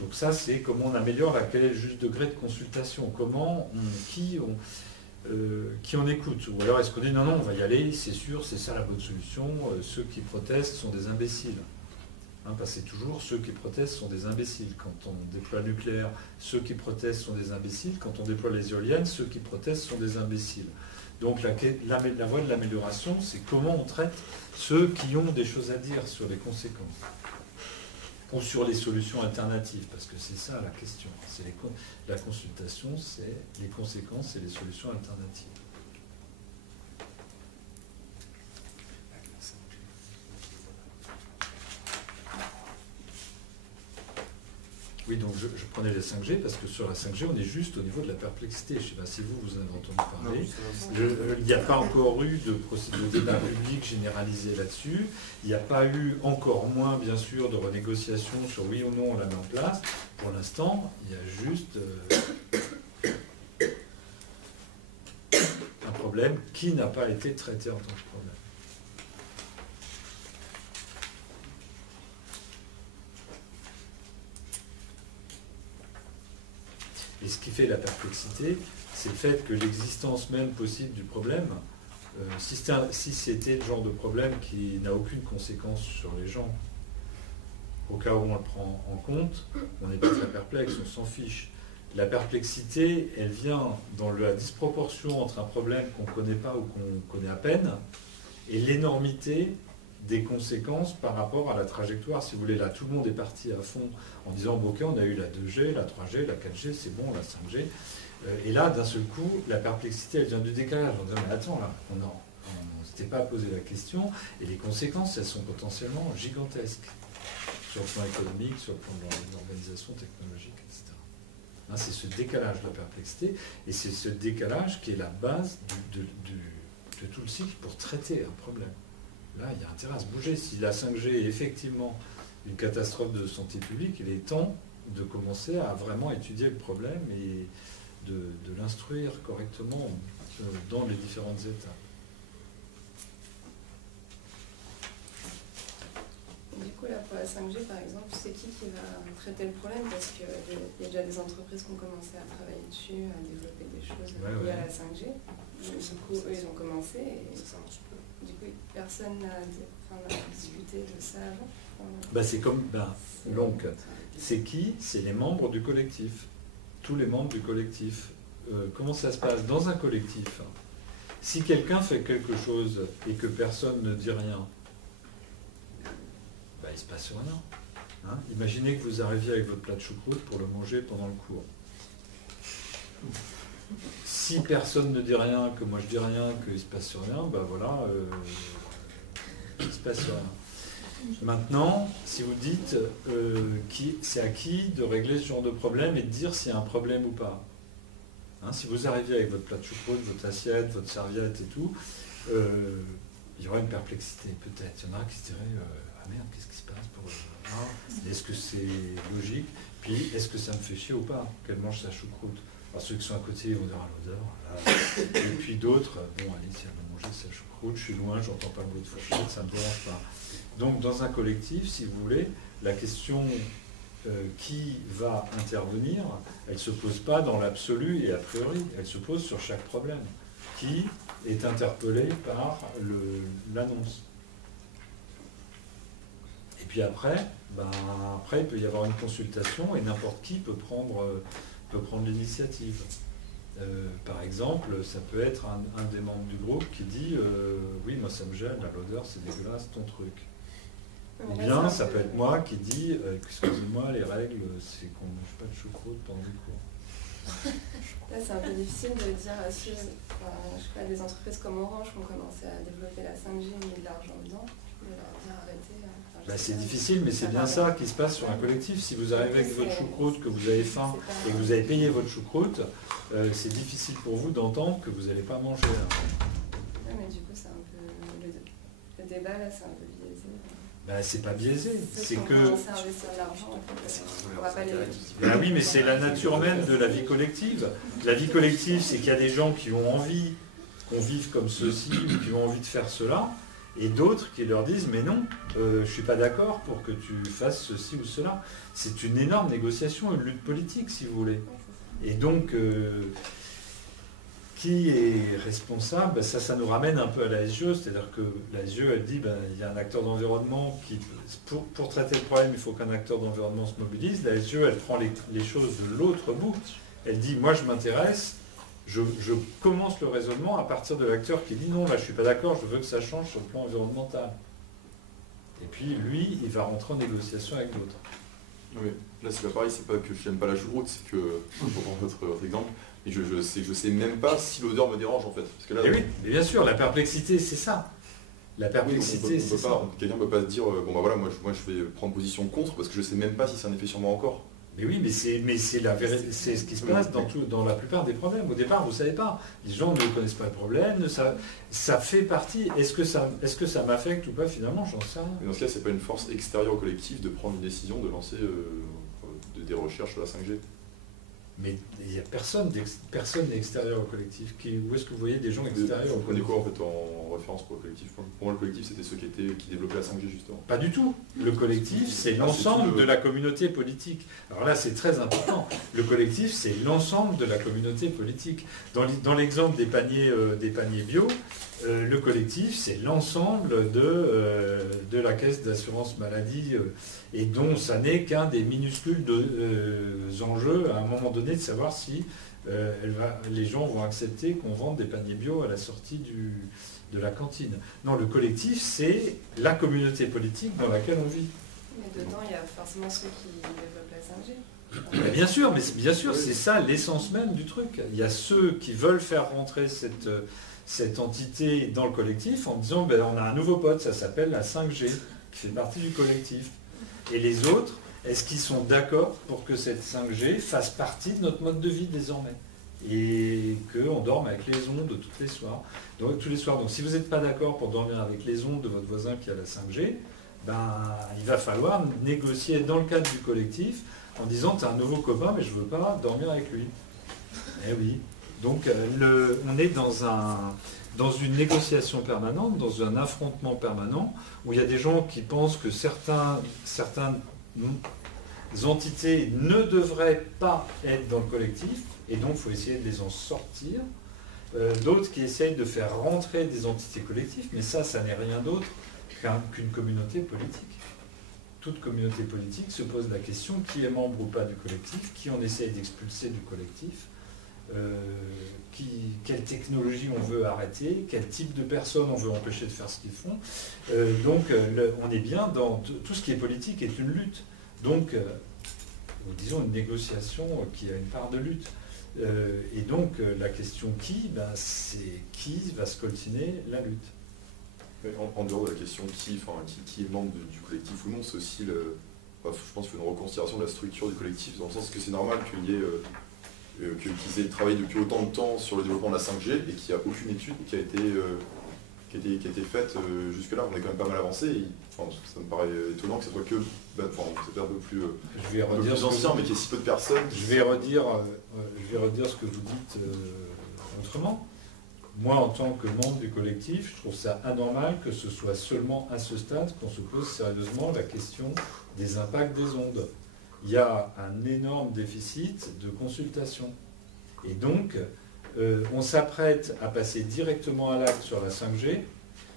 Donc ça, c'est comment on améliore quel est le juste degré de consultation, qui on écoute. Ou alors est-ce qu'on dit non, on va y aller, c'est sûr, c'est ça la bonne solution, ceux qui protestent sont des imbéciles. Parce que c'est toujours ceux qui protestent sont des imbéciles. Quand on déploie le nucléaire, ceux qui protestent sont des imbéciles. Quand on déploie les éoliennes, ceux qui protestent sont des imbéciles. Donc la voie de l'amélioration, c'est comment on traite ceux qui ont des choses à dire sur les conséquences ou sur les solutions alternatives, parce que c'est ça la question. La consultation, c'est les conséquences et les solutions alternatives. Oui, donc je prenais la 5G parce que sur la 5G, on est juste au niveau de la perplexité. Je ne sais pas si vous en avez entendu parler. Il n'y a pas encore eu de procédure de débat public généralisé là-dessus. Il n'y a pas eu encore moins, bien sûr, de renégociation sur oui ou non on la met en place. Pour l'instant, il y a juste un problème qui n'a pas été traité en tant que problème. Et ce qui fait la perplexité, c'est le fait que l'existence même possible du problème, si c'était le genre de problème qui n'a aucune conséquence sur les gens, au cas où on le prend en compte, on n'est pas très perplexe, on s'en fiche. La perplexité, elle vient dans la disproportion entre un problème qu'on ne connaît pas ou qu'on connaît à peine, et l'énormité des conséquences par rapport à la trajectoire. Si vous voulez, là, tout le monde est parti à fond en disant, bon, ok, on a eu la 2G, la 3G, la 4G, c'est bon, la 5G. Et là, d'un seul coup, la perplexité, elle vient du décalage. On dit, mais attends, là, on ne s'était pas posé la question, et les conséquences, elles sont potentiellement gigantesques, sur le plan économique, sur le plan de l'organisation technologique, etc. Hein, c'est ce décalage de la perplexité, et c'est ce décalage qui est la base de tout le cycle pour traiter un problème. Là, il y a intérêt à se bouger. Si la 5G est effectivement une catastrophe de santé publique, il est temps de commencer à vraiment étudier le problème et de l'instruire correctement dans les différentes étapes. Du coup, là, pour la 5G, par exemple, c'est qui va traiter le problème? Parce qu'il y a déjà des entreprises qui ont commencé à travailler dessus, à développer des choses liées à la 5G. Donc, du coup, eux, ils ont commencé et du coup, personne n'a discuté de ça avant. C'est comme... donc, c'est qui? C'est les membres du collectif. Tous les membres du collectif. Comment ça se passe? Dans un collectif, si quelqu'un fait quelque chose et que personne ne dit rien, il ne se passe rien. Hein? Imaginez que vous arriviez avec votre plat de choucroute pour le manger pendant le cours. Si personne ne dit rien, que moi je dis rien, qu'il ne se passe rien, voilà, il ne se passe rien. Maintenant, si vous dites, c'est à qui de régler ce genre de problème et de dire s'il y a un problème ou pas. Hein, si vous arriviez avec votre plat de choucroute, votre assiette, votre serviette et tout, il y aura une perplexité peut-être. Il y en a qui se diraient, ah merde, qu'est-ce qui se passe pour est-ce que c'est logique? Puis, est-ce que ça me fait chier ou pas qu'elle mange sa choucroute? Alors, ceux qui sont à côté vont dire à l'odeur. Et puis d'autres, bon, allez, si elle veut manger sa choucroute, je suis loin, j'entends pas le bruit de fourchette, ça ne me dérange pas. Donc, dans un collectif, si vous voulez, la question qui va intervenir, elle ne se pose pas dans l'absolu et a priori, elle se pose sur chaque problème. Qui est interpellé par l'annonce. Et puis après, il peut y avoir une consultation et n'importe qui peut prendre l'initiative. Par exemple, ça peut être un des membres du groupe qui dit oui, moi ça me gêne, l'odeur c'est dégueulasse, ton truc. Ou bien ça peut être moi qui dis excusez-moi, les règles c'est qu'on ne mange pas de choucroute pendant les cours. Là c'est un peu difficile de dire à ceux, je sais pas, des entreprises comme Orange qui ont commencé à développer la 5G et mis de l'argent dedans, de leur dire arrêtez. C'est difficile, mais c'est bien ça qui se passe sur un collectif. Si vous arrivez avec votre choucroute, que vous avez faim et que vous avez payé votre choucroute, c'est difficile pour vous d'entendre que vous n'allez pas manger. Oui, mais du coup, c'est un peu... Le débat, là, c'est un peu biaisé. C'est pas biaisé. C'est que... oui, mais c'est la nature même de la vie collective. La vie collective, c'est qu'il y a des gens qui ont envie qu'on vive comme ceci, ou qui ont envie de faire cela, et d'autres qui leur disent mais non, je ne suis pas d'accord pour que tu fasses ceci ou cela. C'est une énorme négociation, une lutte politique si vous voulez. Et donc, qui est responsable? Ça nous ramène un peu à la SGE, c'est-à-dire que la SGE elle dit il y a un acteur d'environnement qui, pour traiter le problème, il faut qu'un acteur d'environnement se mobilise. La SGE elle prend les choses de l'autre bout. Elle dit moi je m'intéresse. Je commence le raisonnement à partir de l'acteur qui dit non, là je ne suis pas d'accord, je veux que ça change sur le plan environnemental. Et puis lui, il va rentrer en négociation avec d'autres. Oui, là c'est pas pareil, c'est pas que je n'aime pas la choucroute, c'est que, je reprends votre exemple, et je sais même pas si l'odeur me dérange en fait. Parce que là, oui, mais bien sûr, la perplexité c'est ça. La perplexité c'est ça. Quelqu'un ne peut pas se dire, bon bah voilà, moi je vais prendre position contre parce que je ne sais même pas si c'est un effet sur moi encore. Mais oui, mais c'est ce qui se passe dans la plupart des problèmes. Au départ, vous ne savez pas. Les gens ne connaissent pas le problème, ça fait partie. Est-ce que ça m'affecte ou pas finalement? J'en sais rien. Mais dans ce cas, c'est pas une force extérieure au collectif de prendre une décision de lancer des recherches sur la 5G? Mais il n'y a personne extérieur au collectif. Où est-ce que vous voyez des gens extérieurs au collectif? Vous prenez quoi en fait en référence pour le collectif? Pour moi, le collectif, c'était ceux qui développaient la 5G justement. Pas du tout. Le collectif, c'est l'ensemble de la communauté politique. Alors là, c'est très important. Le collectif, c'est l'ensemble de la communauté politique. Dans l'exemple des paniers bio, Le collectif, c'est l'ensemble de la caisse d'assurance maladie et dont ça n'est qu'un des minuscules enjeux à un moment donné de savoir si les gens vont accepter qu'on vende des paniers bio à la sortie de la cantine. Non, le collectif, c'est la communauté politique dans laquelle on vit. Mais dedans, il y a forcément ceux qui développent la 5G. Mais bien sûr, c'est ça l'essence même du truc. Il y a ceux qui veulent faire rentrer cette entité dans le collectif en disant on a un nouveau pote, ça s'appelle la 5G, qui fait partie du collectif. Et les autres, est-ce qu'ils sont d'accord pour que cette 5G fasse partie de notre mode de vie désormais? Et qu'on dorme avec les ondes tous les soirs. Donc si vous n'êtes pas d'accord pour dormir avec les ondes de votre voisin qui a la 5G, il va falloir négocier dans le cadre du collectif en disant tu as un nouveau copain mais je ne veux pas dormir avec lui. Eh oui. Donc on est dans une négociation permanente, dans un affrontement permanent, où il y a des gens qui pensent que certaines entités ne devraient pas être dans le collectif, et donc il faut essayer de les en sortir. D'autres qui essayent de faire rentrer des entités collectives, mais ça n'est rien d'autre qu'une communauté politique. Toute communauté politique se pose la question qui est membre ou pas du collectif, qui on essaye d'expulser du collectif, quelle technologie on veut arrêter, quel type de personnes on veut empêcher de faire ce qu'ils font. On est bien dans tout ce qui est politique est une lutte. Donc, disons une négociation qui a une part de lutte. Et donc la question c'est qui va scoltiner la lutte. En dehors de la question qui est membre du collectif ou non, c'est aussi je pense qu'il faut une reconsidération de la structure du collectif, dans le sens que c'est normal qu'il y ait qu'ils aient travaillé depuis autant de temps sur le développement de la 5G et qu'il n'y a aucune étude qui a été faite jusque-là. On est quand même pas mal avancé. Ça me paraît étonnant que ce soit que c'est un peu plus ancien, mais qu'il y ait si peu de personnes. Je vais redire ce que vous dites autrement. Moi, en tant que membre du collectif, je trouve ça anormal que ce soit seulement à ce stade qu'on se pose sérieusement la question des impacts des ondes. Il y a un énorme déficit de consultation. Et donc, on s'apprête à passer directement à l'acte sur la 5G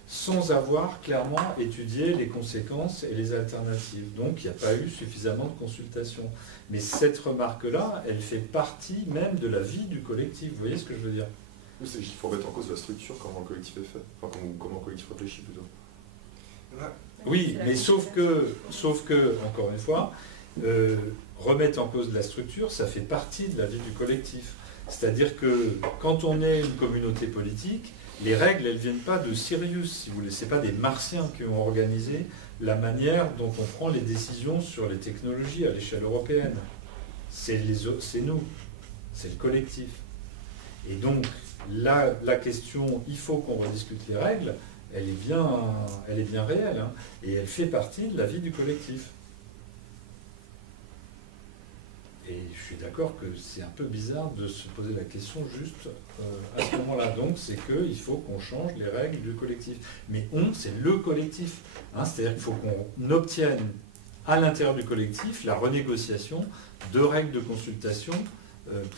sans avoir clairement étudié les conséquences et les alternatives. Donc, il n'y a pas eu suffisamment de consultation. Mais cette remarque-là, elle fait partie même de la vie du collectif. Vous voyez ce que je veux dire? Il faut remettre en cause la structure, comment le collectif est fait, comment le collectif réfléchit plutôt. Oui, mais sauf que, encore une fois, remettre en cause la structure, ça fait partie de la vie du collectif. C'est-à-dire que quand on est une communauté politique, les règles, elles ne viennent pas de Sirius, si vous voulez. Ce n'est pas des martiens qui ont organisé la manière dont on prend les décisions sur les technologies à l'échelle européenne. C'est nous, c'est le collectif. Et donc, là, la question, il faut qu'on rediscute les règles, elle est bien réelle, hein, et elle fait partie de la vie du collectif. Et je suis d'accord que c'est un peu bizarre de se poser la question juste à ce moment-là. Donc, c'est qu'il faut qu'on change les règles du collectif. Mais c'est le collectif. Hein, c'est-à-dire qu'il faut qu'on obtienne à l'intérieur du collectif la renégociation de règles de consultation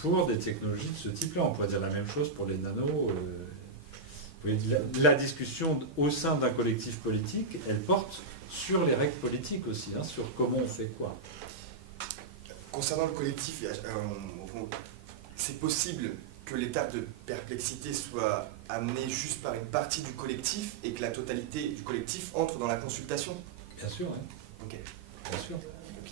pour des technologies de ce type-là. On pourrait dire la même chose pour les nanos. La discussion au sein d'un collectif politique, elle porte sur les règles politiques aussi, hein, sur comment on fait quoi. Concernant le collectif, c'est possible que l'étape de perplexité soit amenée juste par une partie du collectif et que la totalité du collectif entre dans la consultation? Bien sûr, oui. Ok. Bien sûr.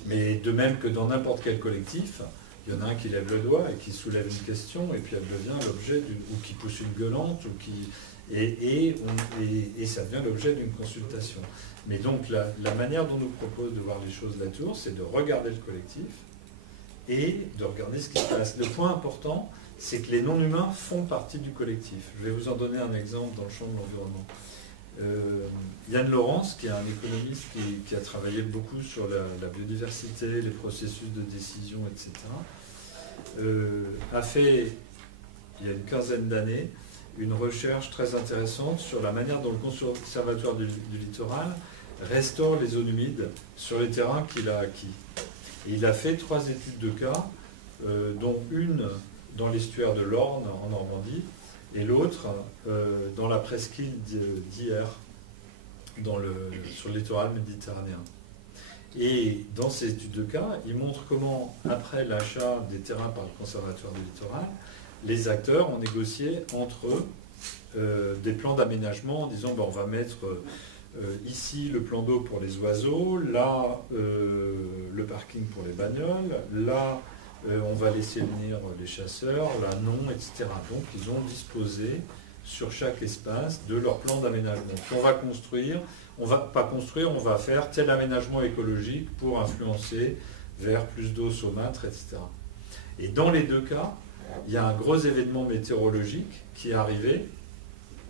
Mais de même que dans n'importe quel collectif, il y en a un qui lève le doigt et qui soulève une question, et puis elle devient l'objet ou qui pousse une gueulante, ou qui et ça devient l'objet d'une consultation. Mais donc la manière dont nous propose de voir les choses la Tour, c'est de regarder le collectif et de regarder ce qui se passe. Le point important, c'est que les non-humains font partie du collectif. Je vais vous en donner un exemple dans le champ de l'environnement. Yann Laurence, qui est un économiste qui a travaillé beaucoup sur la biodiversité, les processus de décision, etc., a fait, il y a une quinzaine d'années, une recherche très intéressante sur la manière dont le Conservatoire du littoral restaure les zones humides sur les terrains qu'il a acquis. Et il a fait 3 études de cas, dont une dans l'estuaire de l'Orne, en Normandie, et l'autre dans la presqu'île d'hier, sur le littoral méditerranéen. Et dans ces études de cas, ils montrent comment, après l'achat des terrains par le Conservatoire du littoral, les acteurs ont négocié entre eux des plans d'aménagement en disant on va mettre ici le plan d'eau pour les oiseaux, là le parking pour les bagnoles, là on va laisser venir les chasseurs, là non, etc. Donc ils ont disposé sur chaque espace de leur plan d'aménagement. Puis on va construire, on va pas construire, on va faire tel aménagement écologique pour influencer vers plus d'eau saumâtre, etc. Et dans les deux cas, il y a un gros événement météorologique qui est arrivé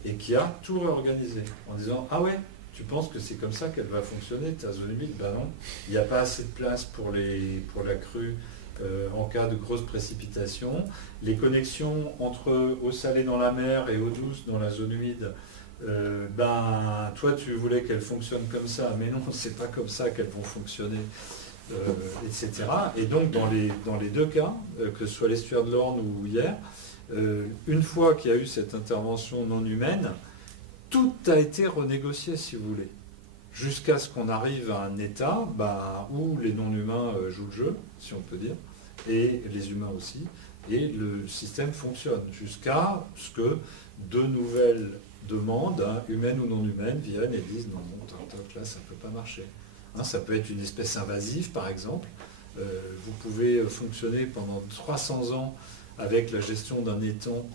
et qui a tout réorganisé en disant « Ah ouais, tu penses que c'est comme ça qu'elle va fonctionner, ta zone humide ?» Ben non, il n'y a pas assez de place pour la crue en cas de grosses précipitations. Les connexions entre eau salée dans la mer et eau douce dans la zone humide, toi tu voulais qu'elles fonctionnent comme ça, mais non, c'est pas comme ça qu'elles vont fonctionner, etc. Et donc dans les deux cas, que ce soit l'estuaire de l'Orne ou hier, une fois qu'il y a eu cette intervention non humaine, tout a été renégocié, si vous voulez, jusqu'à ce qu'on arrive à un état où les non-humains jouent le jeu, si on peut dire, et les humains aussi, et le système fonctionne, jusqu'à ce que de nouvelles demandes, humaines ou non humaines, viennent et disent non, là ça ne peut pas marcher. Ça peut être une espèce invasive, par exemple. Vous pouvez fonctionner pendant 300 ans avec la gestion d'un étang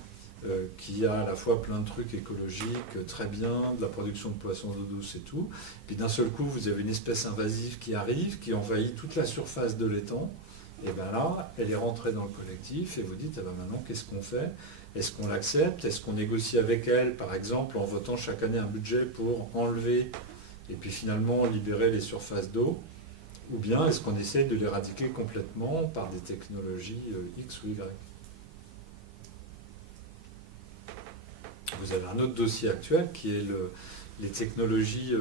qui a à la fois plein de trucs écologiques, très bien, de la production de poissons d'eau douce et tout. Puis d'un seul coup, vous avez une espèce invasive qui arrive, qui envahit toute la surface de l'étang. Et bien là, elle est rentrée dans le collectif et vous dites, maintenant, qu'est-ce qu'on fait? Est-ce qu'on l'accepte? Est-ce qu'on négocie avec elle, par exemple, en votant chaque année un budget pour enlever et puis finalement libérer les surfaces d'eau? Ou bien est-ce qu'on essaie de l'éradiquer complètement par des technologies X ou Y? Vous avez un autre dossier actuel qui est les technologies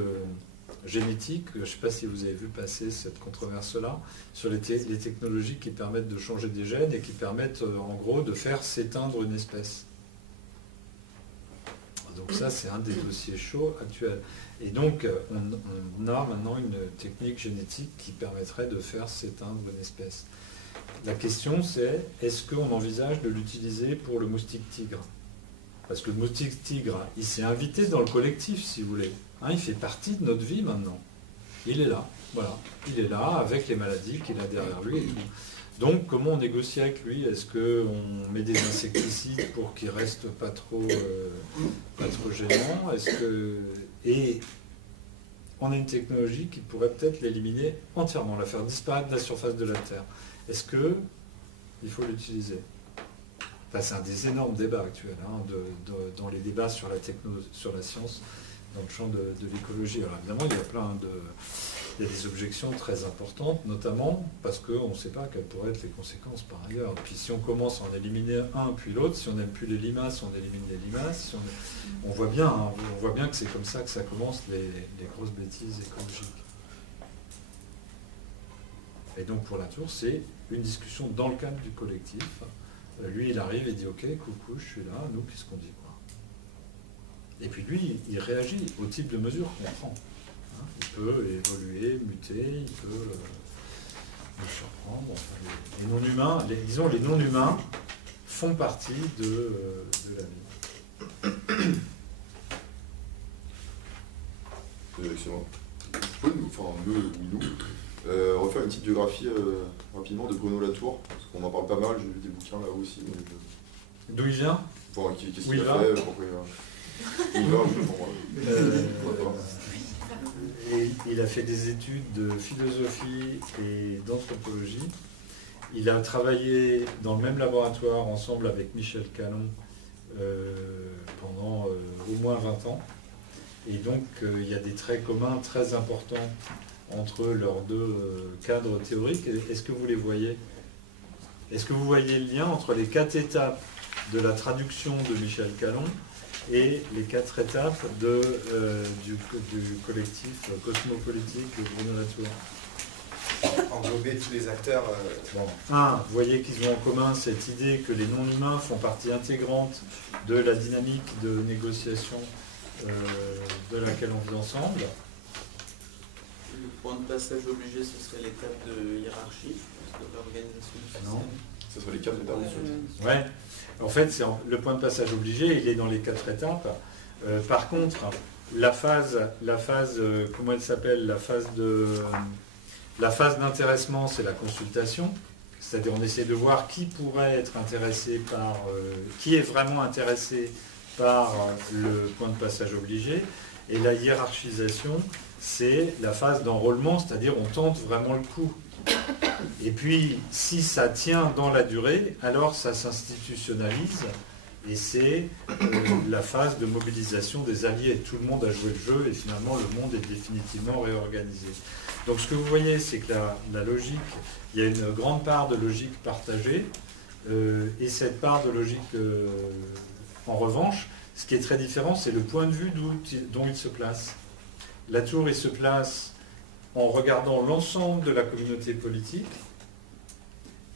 génétiques. Je ne sais pas si vous avez vu passer cette controverse-là, sur les technologies qui permettent de changer des gènes et qui permettent en gros de faire s'éteindre une espèce. Donc ça, c'est un des dossiers chauds actuels. Et donc, on a maintenant une technique génétique qui permettrait de faire s'éteindre une espèce. La question, c'est, est-ce qu'on envisage de l'utiliser pour le moustique tigre? Parce que le moustique tigre, il s'est invité dans le collectif, si vous voulez. Il fait partie de notre vie maintenant. Il est là, voilà. Il est là avec les maladies qu'il a derrière lui et tout. Donc, comment on négocie avec lui? Est-ce qu'on met des insecticides pour qu'il reste pas trop gênant? Et on a une technologie qui pourrait peut-être l'éliminer entièrement, la faire disparaître de la surface de la Terre. Est-ce qu'il faut l'utiliser? C'est un des énormes débats actuels, dans les débats sur la sur la science, dans le champ de l'écologie. Alors évidemment, il y a des objections très importantes, notamment parce qu'on ne sait pas quelles pourraient être les conséquences par ailleurs. Puis si on commence à en éliminer un puis l'autre, si on n'aime plus les limaces, on élimine les limaces. On voit bien que c'est comme ça que ça commence les grosses bêtises écologiques. Et donc pour Latour, c'est une discussion dans le cadre du collectif. Lui, il arrive et dit « Ok, coucou, je suis là, nous, qu'est-ce qu'on dit quoi ?» Et puis lui, il réagit au type de mesures qu'on prend. Il peut évoluer, muter, il peut nous surprendre. Les non-humains, les non-humains font partie de la vie. Excellent. Vous pouvez nous refaire une petite biographie rapidement de Bruno Latour, parce qu'on en parle pas mal, j'ai lu des bouquins là aussi. D'où il vient? Qu'est-ce qu'il a fait? Pourquoi il va, il a fait des études de philosophie et d'anthropologie. Il a travaillé dans le même laboratoire ensemble avec Michel Calon pendant au moins 20 ans. Et donc il y a des traits communs très importants entre leurs deux cadres théoriques. Est-ce que vous les voyez? Est-ce que vous voyez le lien entre les 4 étapes de la traduction de Michel Calon et les 4 étapes du collectif cosmopolitique de Bruno Latour? englober tous les acteurs. Bon. Vous voyez qu'ils ont en commun cette idée que les non-humains font partie intégrante de la dynamique de négociation de laquelle on vit ensemble. Le point de passage obligé, ce serait l'étape de hiérarchie de l'organisation du système. Non, ce serait les 4 étapes. Ouais. En fait, le point de passage obligé, il est dans les 4 étapes. Par contre, la phase, comment elle s'appelle, la phase d'intéressement, c'est la consultation. C'est-à-dire, on essaie de voir qui pourrait être intéressé par, qui est vraiment intéressé par le point de passage obligé. Et la hiérarchisation, c'est la phase d'enrôlement, c'est-à-dire on tente vraiment le coup. Et puis, si ça tient dans la durée, alors ça s'institutionnalise. Et c'est la phase de mobilisation des alliés. Tout le monde a joué le jeu et finalement le monde est définitivement réorganisé. Donc ce que vous voyez, c'est que la logique, il y a une grande part de logique partagée. Et cette part de logique, en revanche, ce qui est très différent, c'est le point de vue dont il se place. Latour, il se place en regardant l'ensemble de la communauté politique.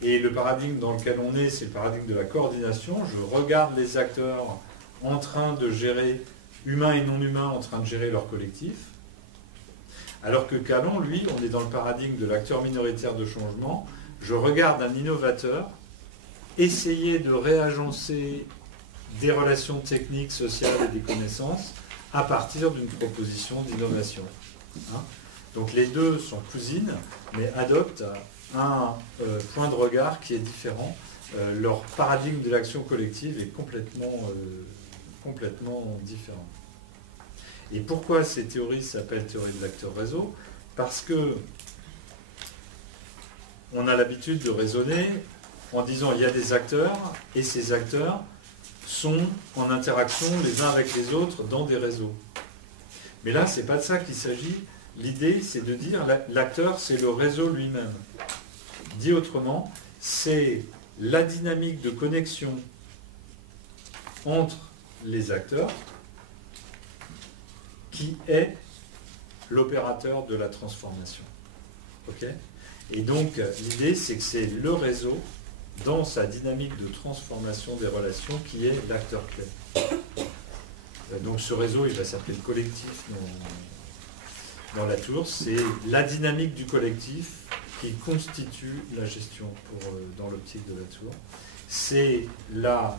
Et le paradigme dans lequel on est, c'est le paradigme de la coordination. Je regarde les acteurs en train de gérer, humains et non humains, en train de gérer leur collectif. Alors que Calon, lui, on est dans le paradigme de l'acteur minoritaire de changement. Je regarde un innovateur essayer de réagencer des relations techniques, sociales et des connaissances à partir d'une proposition d'innovation. Donc les deux sont cousines, mais adoptent un point de regard qui est différent. Leur paradigme de l'action collective est complètement différent. Et pourquoi ces théories s'appellent théorie de l'acteur réseau? Parce que on a l'habitude de raisonner en disant il y a des acteurs, et ces acteurs sont en interaction les uns avec les autres dans des réseaux. Mais là, c'est pas de ça qu'il s'agit. L'idée, c'est de dire l'acteur, c'est le réseau lui-même. Dit autrement, c'est la dynamique de connexion entre les acteurs qui est l'opérateur de la transformation. Okay ? Et donc, l'idée, c'est que c'est le réseau, dans sa dynamique de transformation des relations, qui est l'acteur clé. Donc ce réseau, il va s'appeler le collectif dans Latour. C'est la dynamique du collectif qui constitue la gestion dans l'optique de Latour. C'est la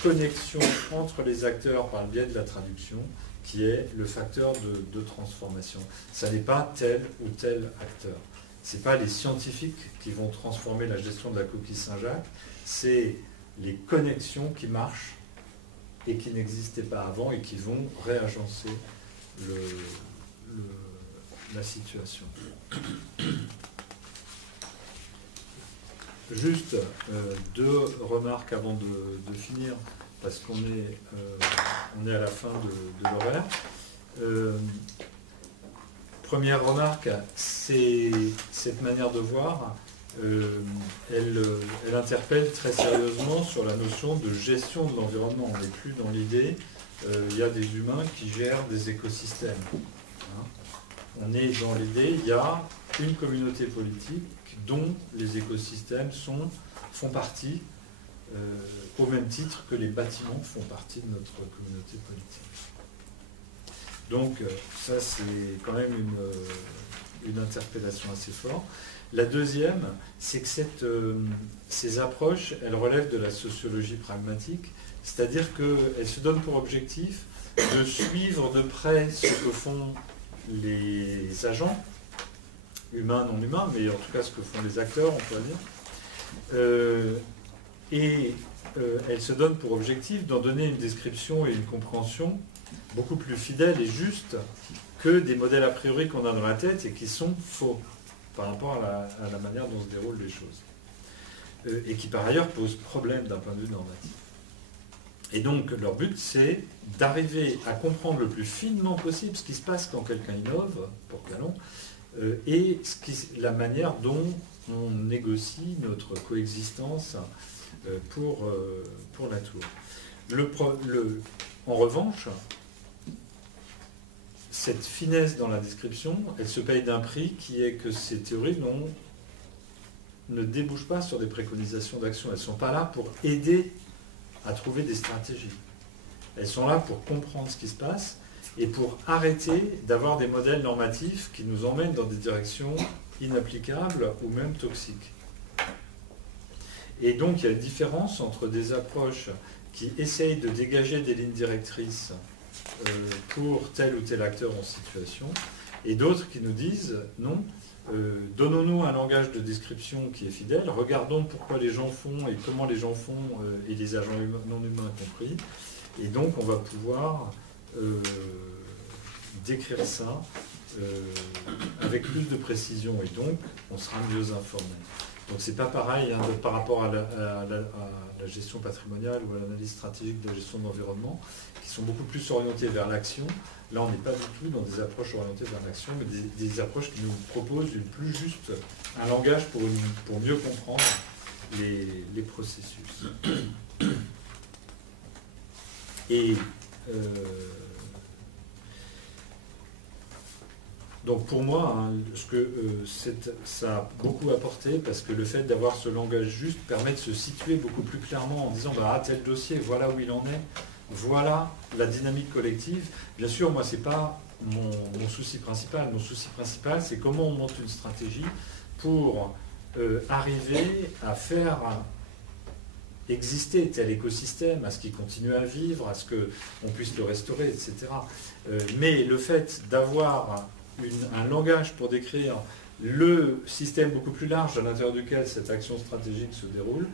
connexion entre les acteurs par le biais de la traduction qui est le facteur de transformation. Ça n'est pas tel ou tel acteur. Ce n'est pas les scientifiques qui vont transformer la gestion de la coquille Saint-Jacques, c'est les connexions qui marchent et qui n'existaient pas avant et qui vont réagencer la situation. Juste deux remarques avant de finir, parce qu'on est à la fin de l'horaire. Première remarque, c'est cette manière de voir, elle interpelle très sérieusement sur la notion de gestion de l'environnement. On n'est plus dans l'idée, il y a des humains qui gèrent des écosystèmes. On est dans l'idée, il y a une communauté politique dont les écosystèmes font partie, au même titre que les bâtiments font partie de notre communauté politique. Donc ça, c'est quand même une interpellation assez forte. La deuxième, c'est que ces approches, elles relèvent de la sociologie pragmatique, c'est-à-dire qu'elles se donnent pour objectif de suivre de près ce que font les agents, humains, non humains, mais en tout cas ce que font les acteurs, on peut dire. Elles se donnent pour objectif d'en donner une description et une compréhension beaucoup plus fidèles et justes que des modèles a priori qu'on a dans la tête et qui sont faux par rapport à la manière dont se déroulent les choses. Et qui par ailleurs posent problème d'un point de vue normatif. Et donc leur but, c'est d'arriver à comprendre le plus finement possible ce qui se passe quand quelqu'un innove, pour Calon, et la manière dont on négocie notre coexistence pour Latour. En revanche, cette finesse dans la description, elle se paye d'un prix qui est que ces théories n'ont ne débouchent pas sur des préconisations d'action. Elles ne sont pas là pour aider à trouver des stratégies. Elles sont là pour comprendre ce qui se passe et pour arrêter d'avoir des modèles normatifs qui nous emmènent dans des directions inapplicables ou même toxiques. Et donc il y a une différence entre des approches qui essayent de dégager des lignes directrices pour tel ou tel acteur en situation, et d'autres qui nous disent non, donnons-nous un langage de description qui est fidèle, regardons pourquoi les gens font et comment les gens font, et les agents non humains compris, et donc on va pouvoir décrire ça avec plus de précision, et donc on sera mieux informé. Donc c'est pas pareil par rapport à la gestion patrimoniale ou à l'analyse stratégique de la gestion de l'environnement, qui sont beaucoup plus orientées vers l'action. Là, on n'est pas du tout dans des approches orientées vers l'action, mais des approches qui nous proposent un langage pour mieux comprendre les processus. Et donc pour moi, ça a beaucoup apporté, parce que le fait d'avoir ce langage juste permet de se situer beaucoup plus clairement en disant tel dossier, voilà où il en est, voilà la dynamique collective. Bien sûr, moi, ce n'est pas mon souci principal. Mon souci principal, c'est comment on monte une stratégie pour arriver à faire exister tel écosystème, à ce qu'il continue à vivre, à ce qu'on puisse le restaurer, etc. Mais le fait d'avoir un langage pour décrire le système beaucoup plus large à l'intérieur duquel cette action stratégique se déroule,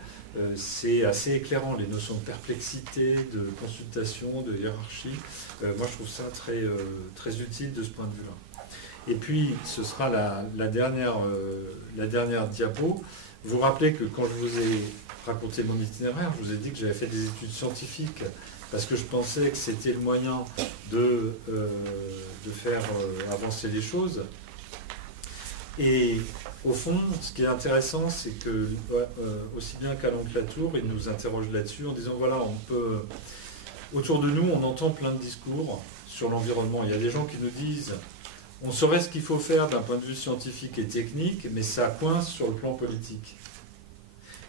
c'est assez éclairant. Les notions de perplexité, de consultation, de hiérarchie, moi je trouve ça très, très utile de ce point de vue-là. Et puis ce sera la dernière diapo. Vous vous rappelez que quand je vous ai raconté mon itinéraire, je vous ai dit que j'avais fait des études scientifiques parce que je pensais que c'était le moyen de faire avancer les choses. Et au fond, ce qui est intéressant, c'est que, aussi bien qu'Alain Latour, il nous interroge là-dessus en disant, voilà, autour de nous, on entend plein de discours sur l'environnement. Il y a des gens qui nous disent, on saurait ce qu'il faut faire d'un point de vue scientifique et technique, mais ça coince sur le plan politique.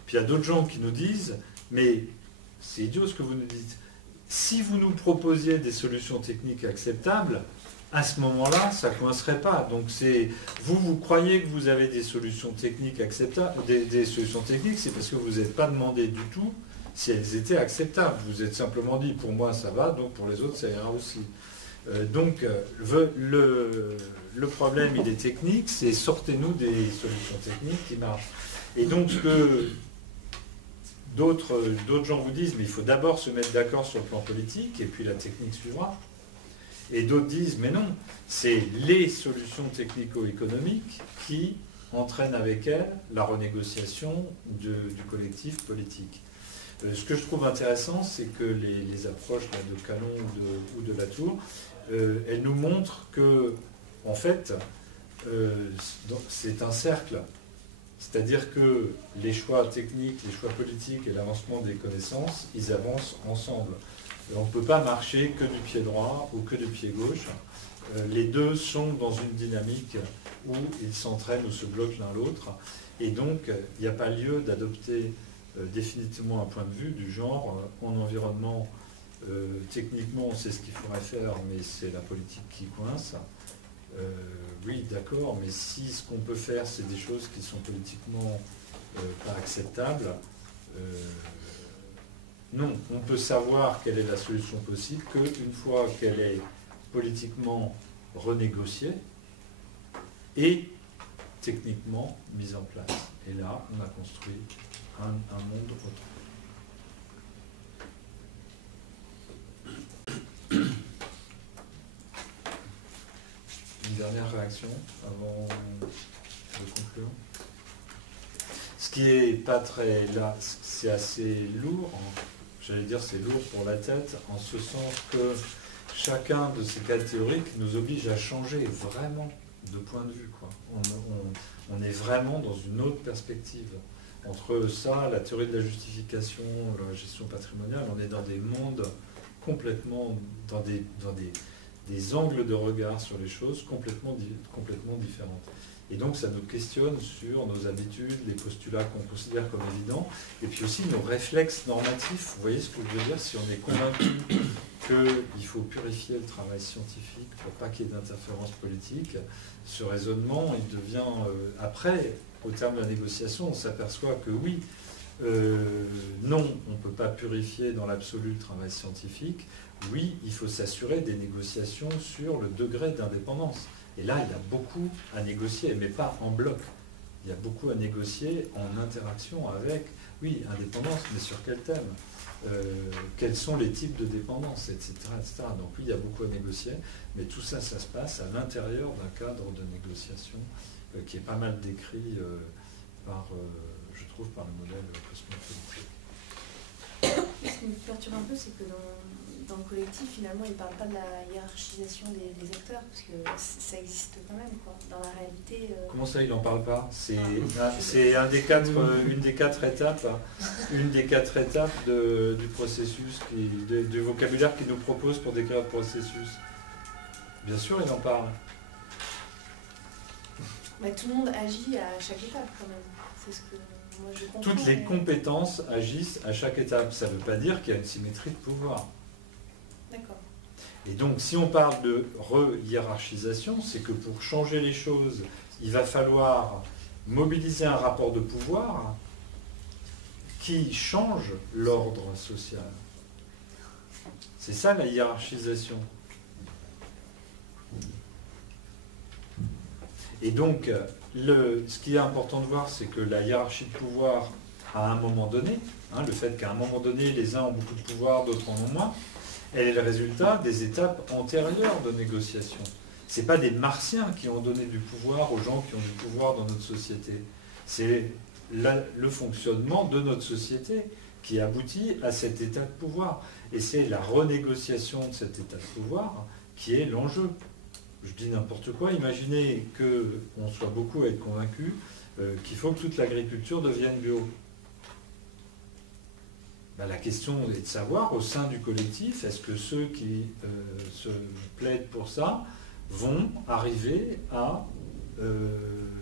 Puis il y a d'autres gens qui nous disent, mais c'est idiot ce que vous nous dites. Si vous nous proposiez des solutions techniques acceptables, à ce moment-là, ça ne coincerait pas. Donc vous croyez que vous avez des solutions techniques acceptables, des solutions techniques, c'est parce que vous n'êtes pas demandé du tout si elles étaient acceptables. Vous êtes simplement dit, pour moi ça va, donc pour les autres ça ira aussi. Donc le problème, il est technique, c'est sortez-nous des solutions techniques qui marchent. Et donc ce que d'autres gens vous disent, mais il faut d'abord se mettre d'accord sur le plan politique, et puis la technique suivra. Et d'autres disent, mais non, c'est les solutions technico-économiques qui entraînent avec elles la renégociation du collectif politique. Ce que je trouve intéressant, c'est que les approches là, de Calon ou de Latour, elles nous montrent que, en fait, c'est un cercle. C'est-à-dire que les choix techniques, les choix politiques et l'avancement des connaissances, ils avancent ensemble. On ne peut pas marcher que du pied droit ou que du pied gauche. Les deux sont dans une dynamique où ils s'entraînent ou se bloquent l'un l'autre. Et donc, il n'y a pas lieu d'adopter définitivement un point de vue du genre en environnement, techniquement on sait ce qu'il faudrait faire, mais c'est la politique qui coince. Oui, d'accord, mais si ce qu'on peut faire, c'est des choses qui sont politiquement pas acceptables, non, on peut savoir quelle est la solution possible qu'une fois qu'elle est politiquement renégociée et techniquement mise en place. Et là, on a construit un monde autre. Une dernière réaction avant de conclure. Ce qui est pas très là, c'est assez lourd. J'allais dire c'est lourd pour la tête, en ce sens que chacun de ces cas théoriques nous oblige à changer vraiment de point de vue, quoi. On est vraiment dans une autre perspective. Entre ça, la théorie de la justification, la gestion patrimoniale, on est dans des mondes complètement, dans des angles de regard sur les choses complètement différentes. Et donc ça nous questionne sur nos habitudes, les postulats qu'on considère comme évidents, et puis aussi nos réflexes normatifs. Vous voyez ce que je veux dire? Si on est convaincu qu'il faut purifier le travail scientifique pour pas qu'il y ait d'interférence politique, ce raisonnement, il devient, après, au terme de la négociation, on s'aperçoit que oui, non, on ne peut pas purifier dans l'absolu le travail scientifique. Oui, il faut s'assurer des négociations sur le degré d'indépendance. Et là, il y a beaucoup à négocier, mais pas en bloc. Il y a beaucoup à négocier en interaction avec, oui, indépendance, mais sur quel thème? Quels sont les types de dépendance, etc., etc. Donc oui, il y a beaucoup à négocier, mais tout ça, ça se passe à l'intérieur d'un cadre de négociation qui est pas mal décrit par, je trouve, par le modèle cosmopolitique. Ce qui me perturbe un peu, c'est que dans le collectif, finalement, il ne parle pas de la hiérarchisation des acteurs, parce que ça existe quand même, quoi. Dans la réalité... Comment ça, il n'en parle pas? C'est une des quatre étapes, du processus, du vocabulaire qu'il nous propose pour décrire le processus. Bien sûr, il en parle. Mais tout le monde agit à chaque étape, quand même. C'est ce que moi je comprends. Toutes les compétences agissent à chaque étape. Ça ne veut pas dire qu'il y a une symétrie de pouvoir. D'accord. Et donc, si on parle de re-hiérarchisation, c'est que pour changer les choses, il va falloir mobiliser un rapport de pouvoir qui change l'ordre social. C'est ça la hiérarchisation. Et donc, ce qui est important de voir, c'est que la hiérarchie de pouvoir, à un moment donné, le fait qu'à un moment donné, les uns ont beaucoup de pouvoir, d'autres en ont moins, elle est le résultat des étapes antérieures de négociation. Ce n'est pas des martiens qui ont donné du pouvoir aux gens qui ont du pouvoir dans notre société. C'est le fonctionnement de notre société qui aboutit à cet état de pouvoir. Et c'est la renégociation de cet état de pouvoir qui est l'enjeu. Je dis n'importe quoi, imaginez qu'on soit beaucoup à être convaincus qu'il faut que toute l'agriculture devienne bio. La question est de savoir, au sein du collectif, est-ce que ceux qui se plaident pour ça vont arriver à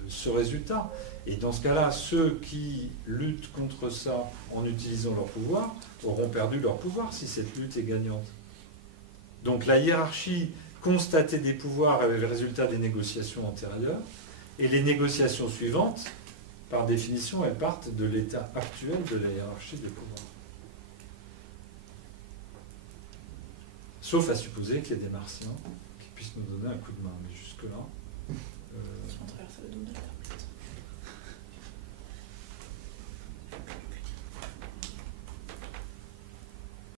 ce résultat? Et dans ce cas-là, ceux qui luttent contre ça en utilisant leur pouvoir auront perdu leur pouvoir si cette lutte est gagnante. Donc la hiérarchie constatée des pouvoirs est le résultat des négociations antérieures, et les négociations suivantes, par définition, elles partent de l'état actuel de la hiérarchie des pouvoirs. Sauf à supposer qu'il y ait des martiens qui puissent nous donner un coup de main. Mais jusque-là... Si on traverse le double de la table.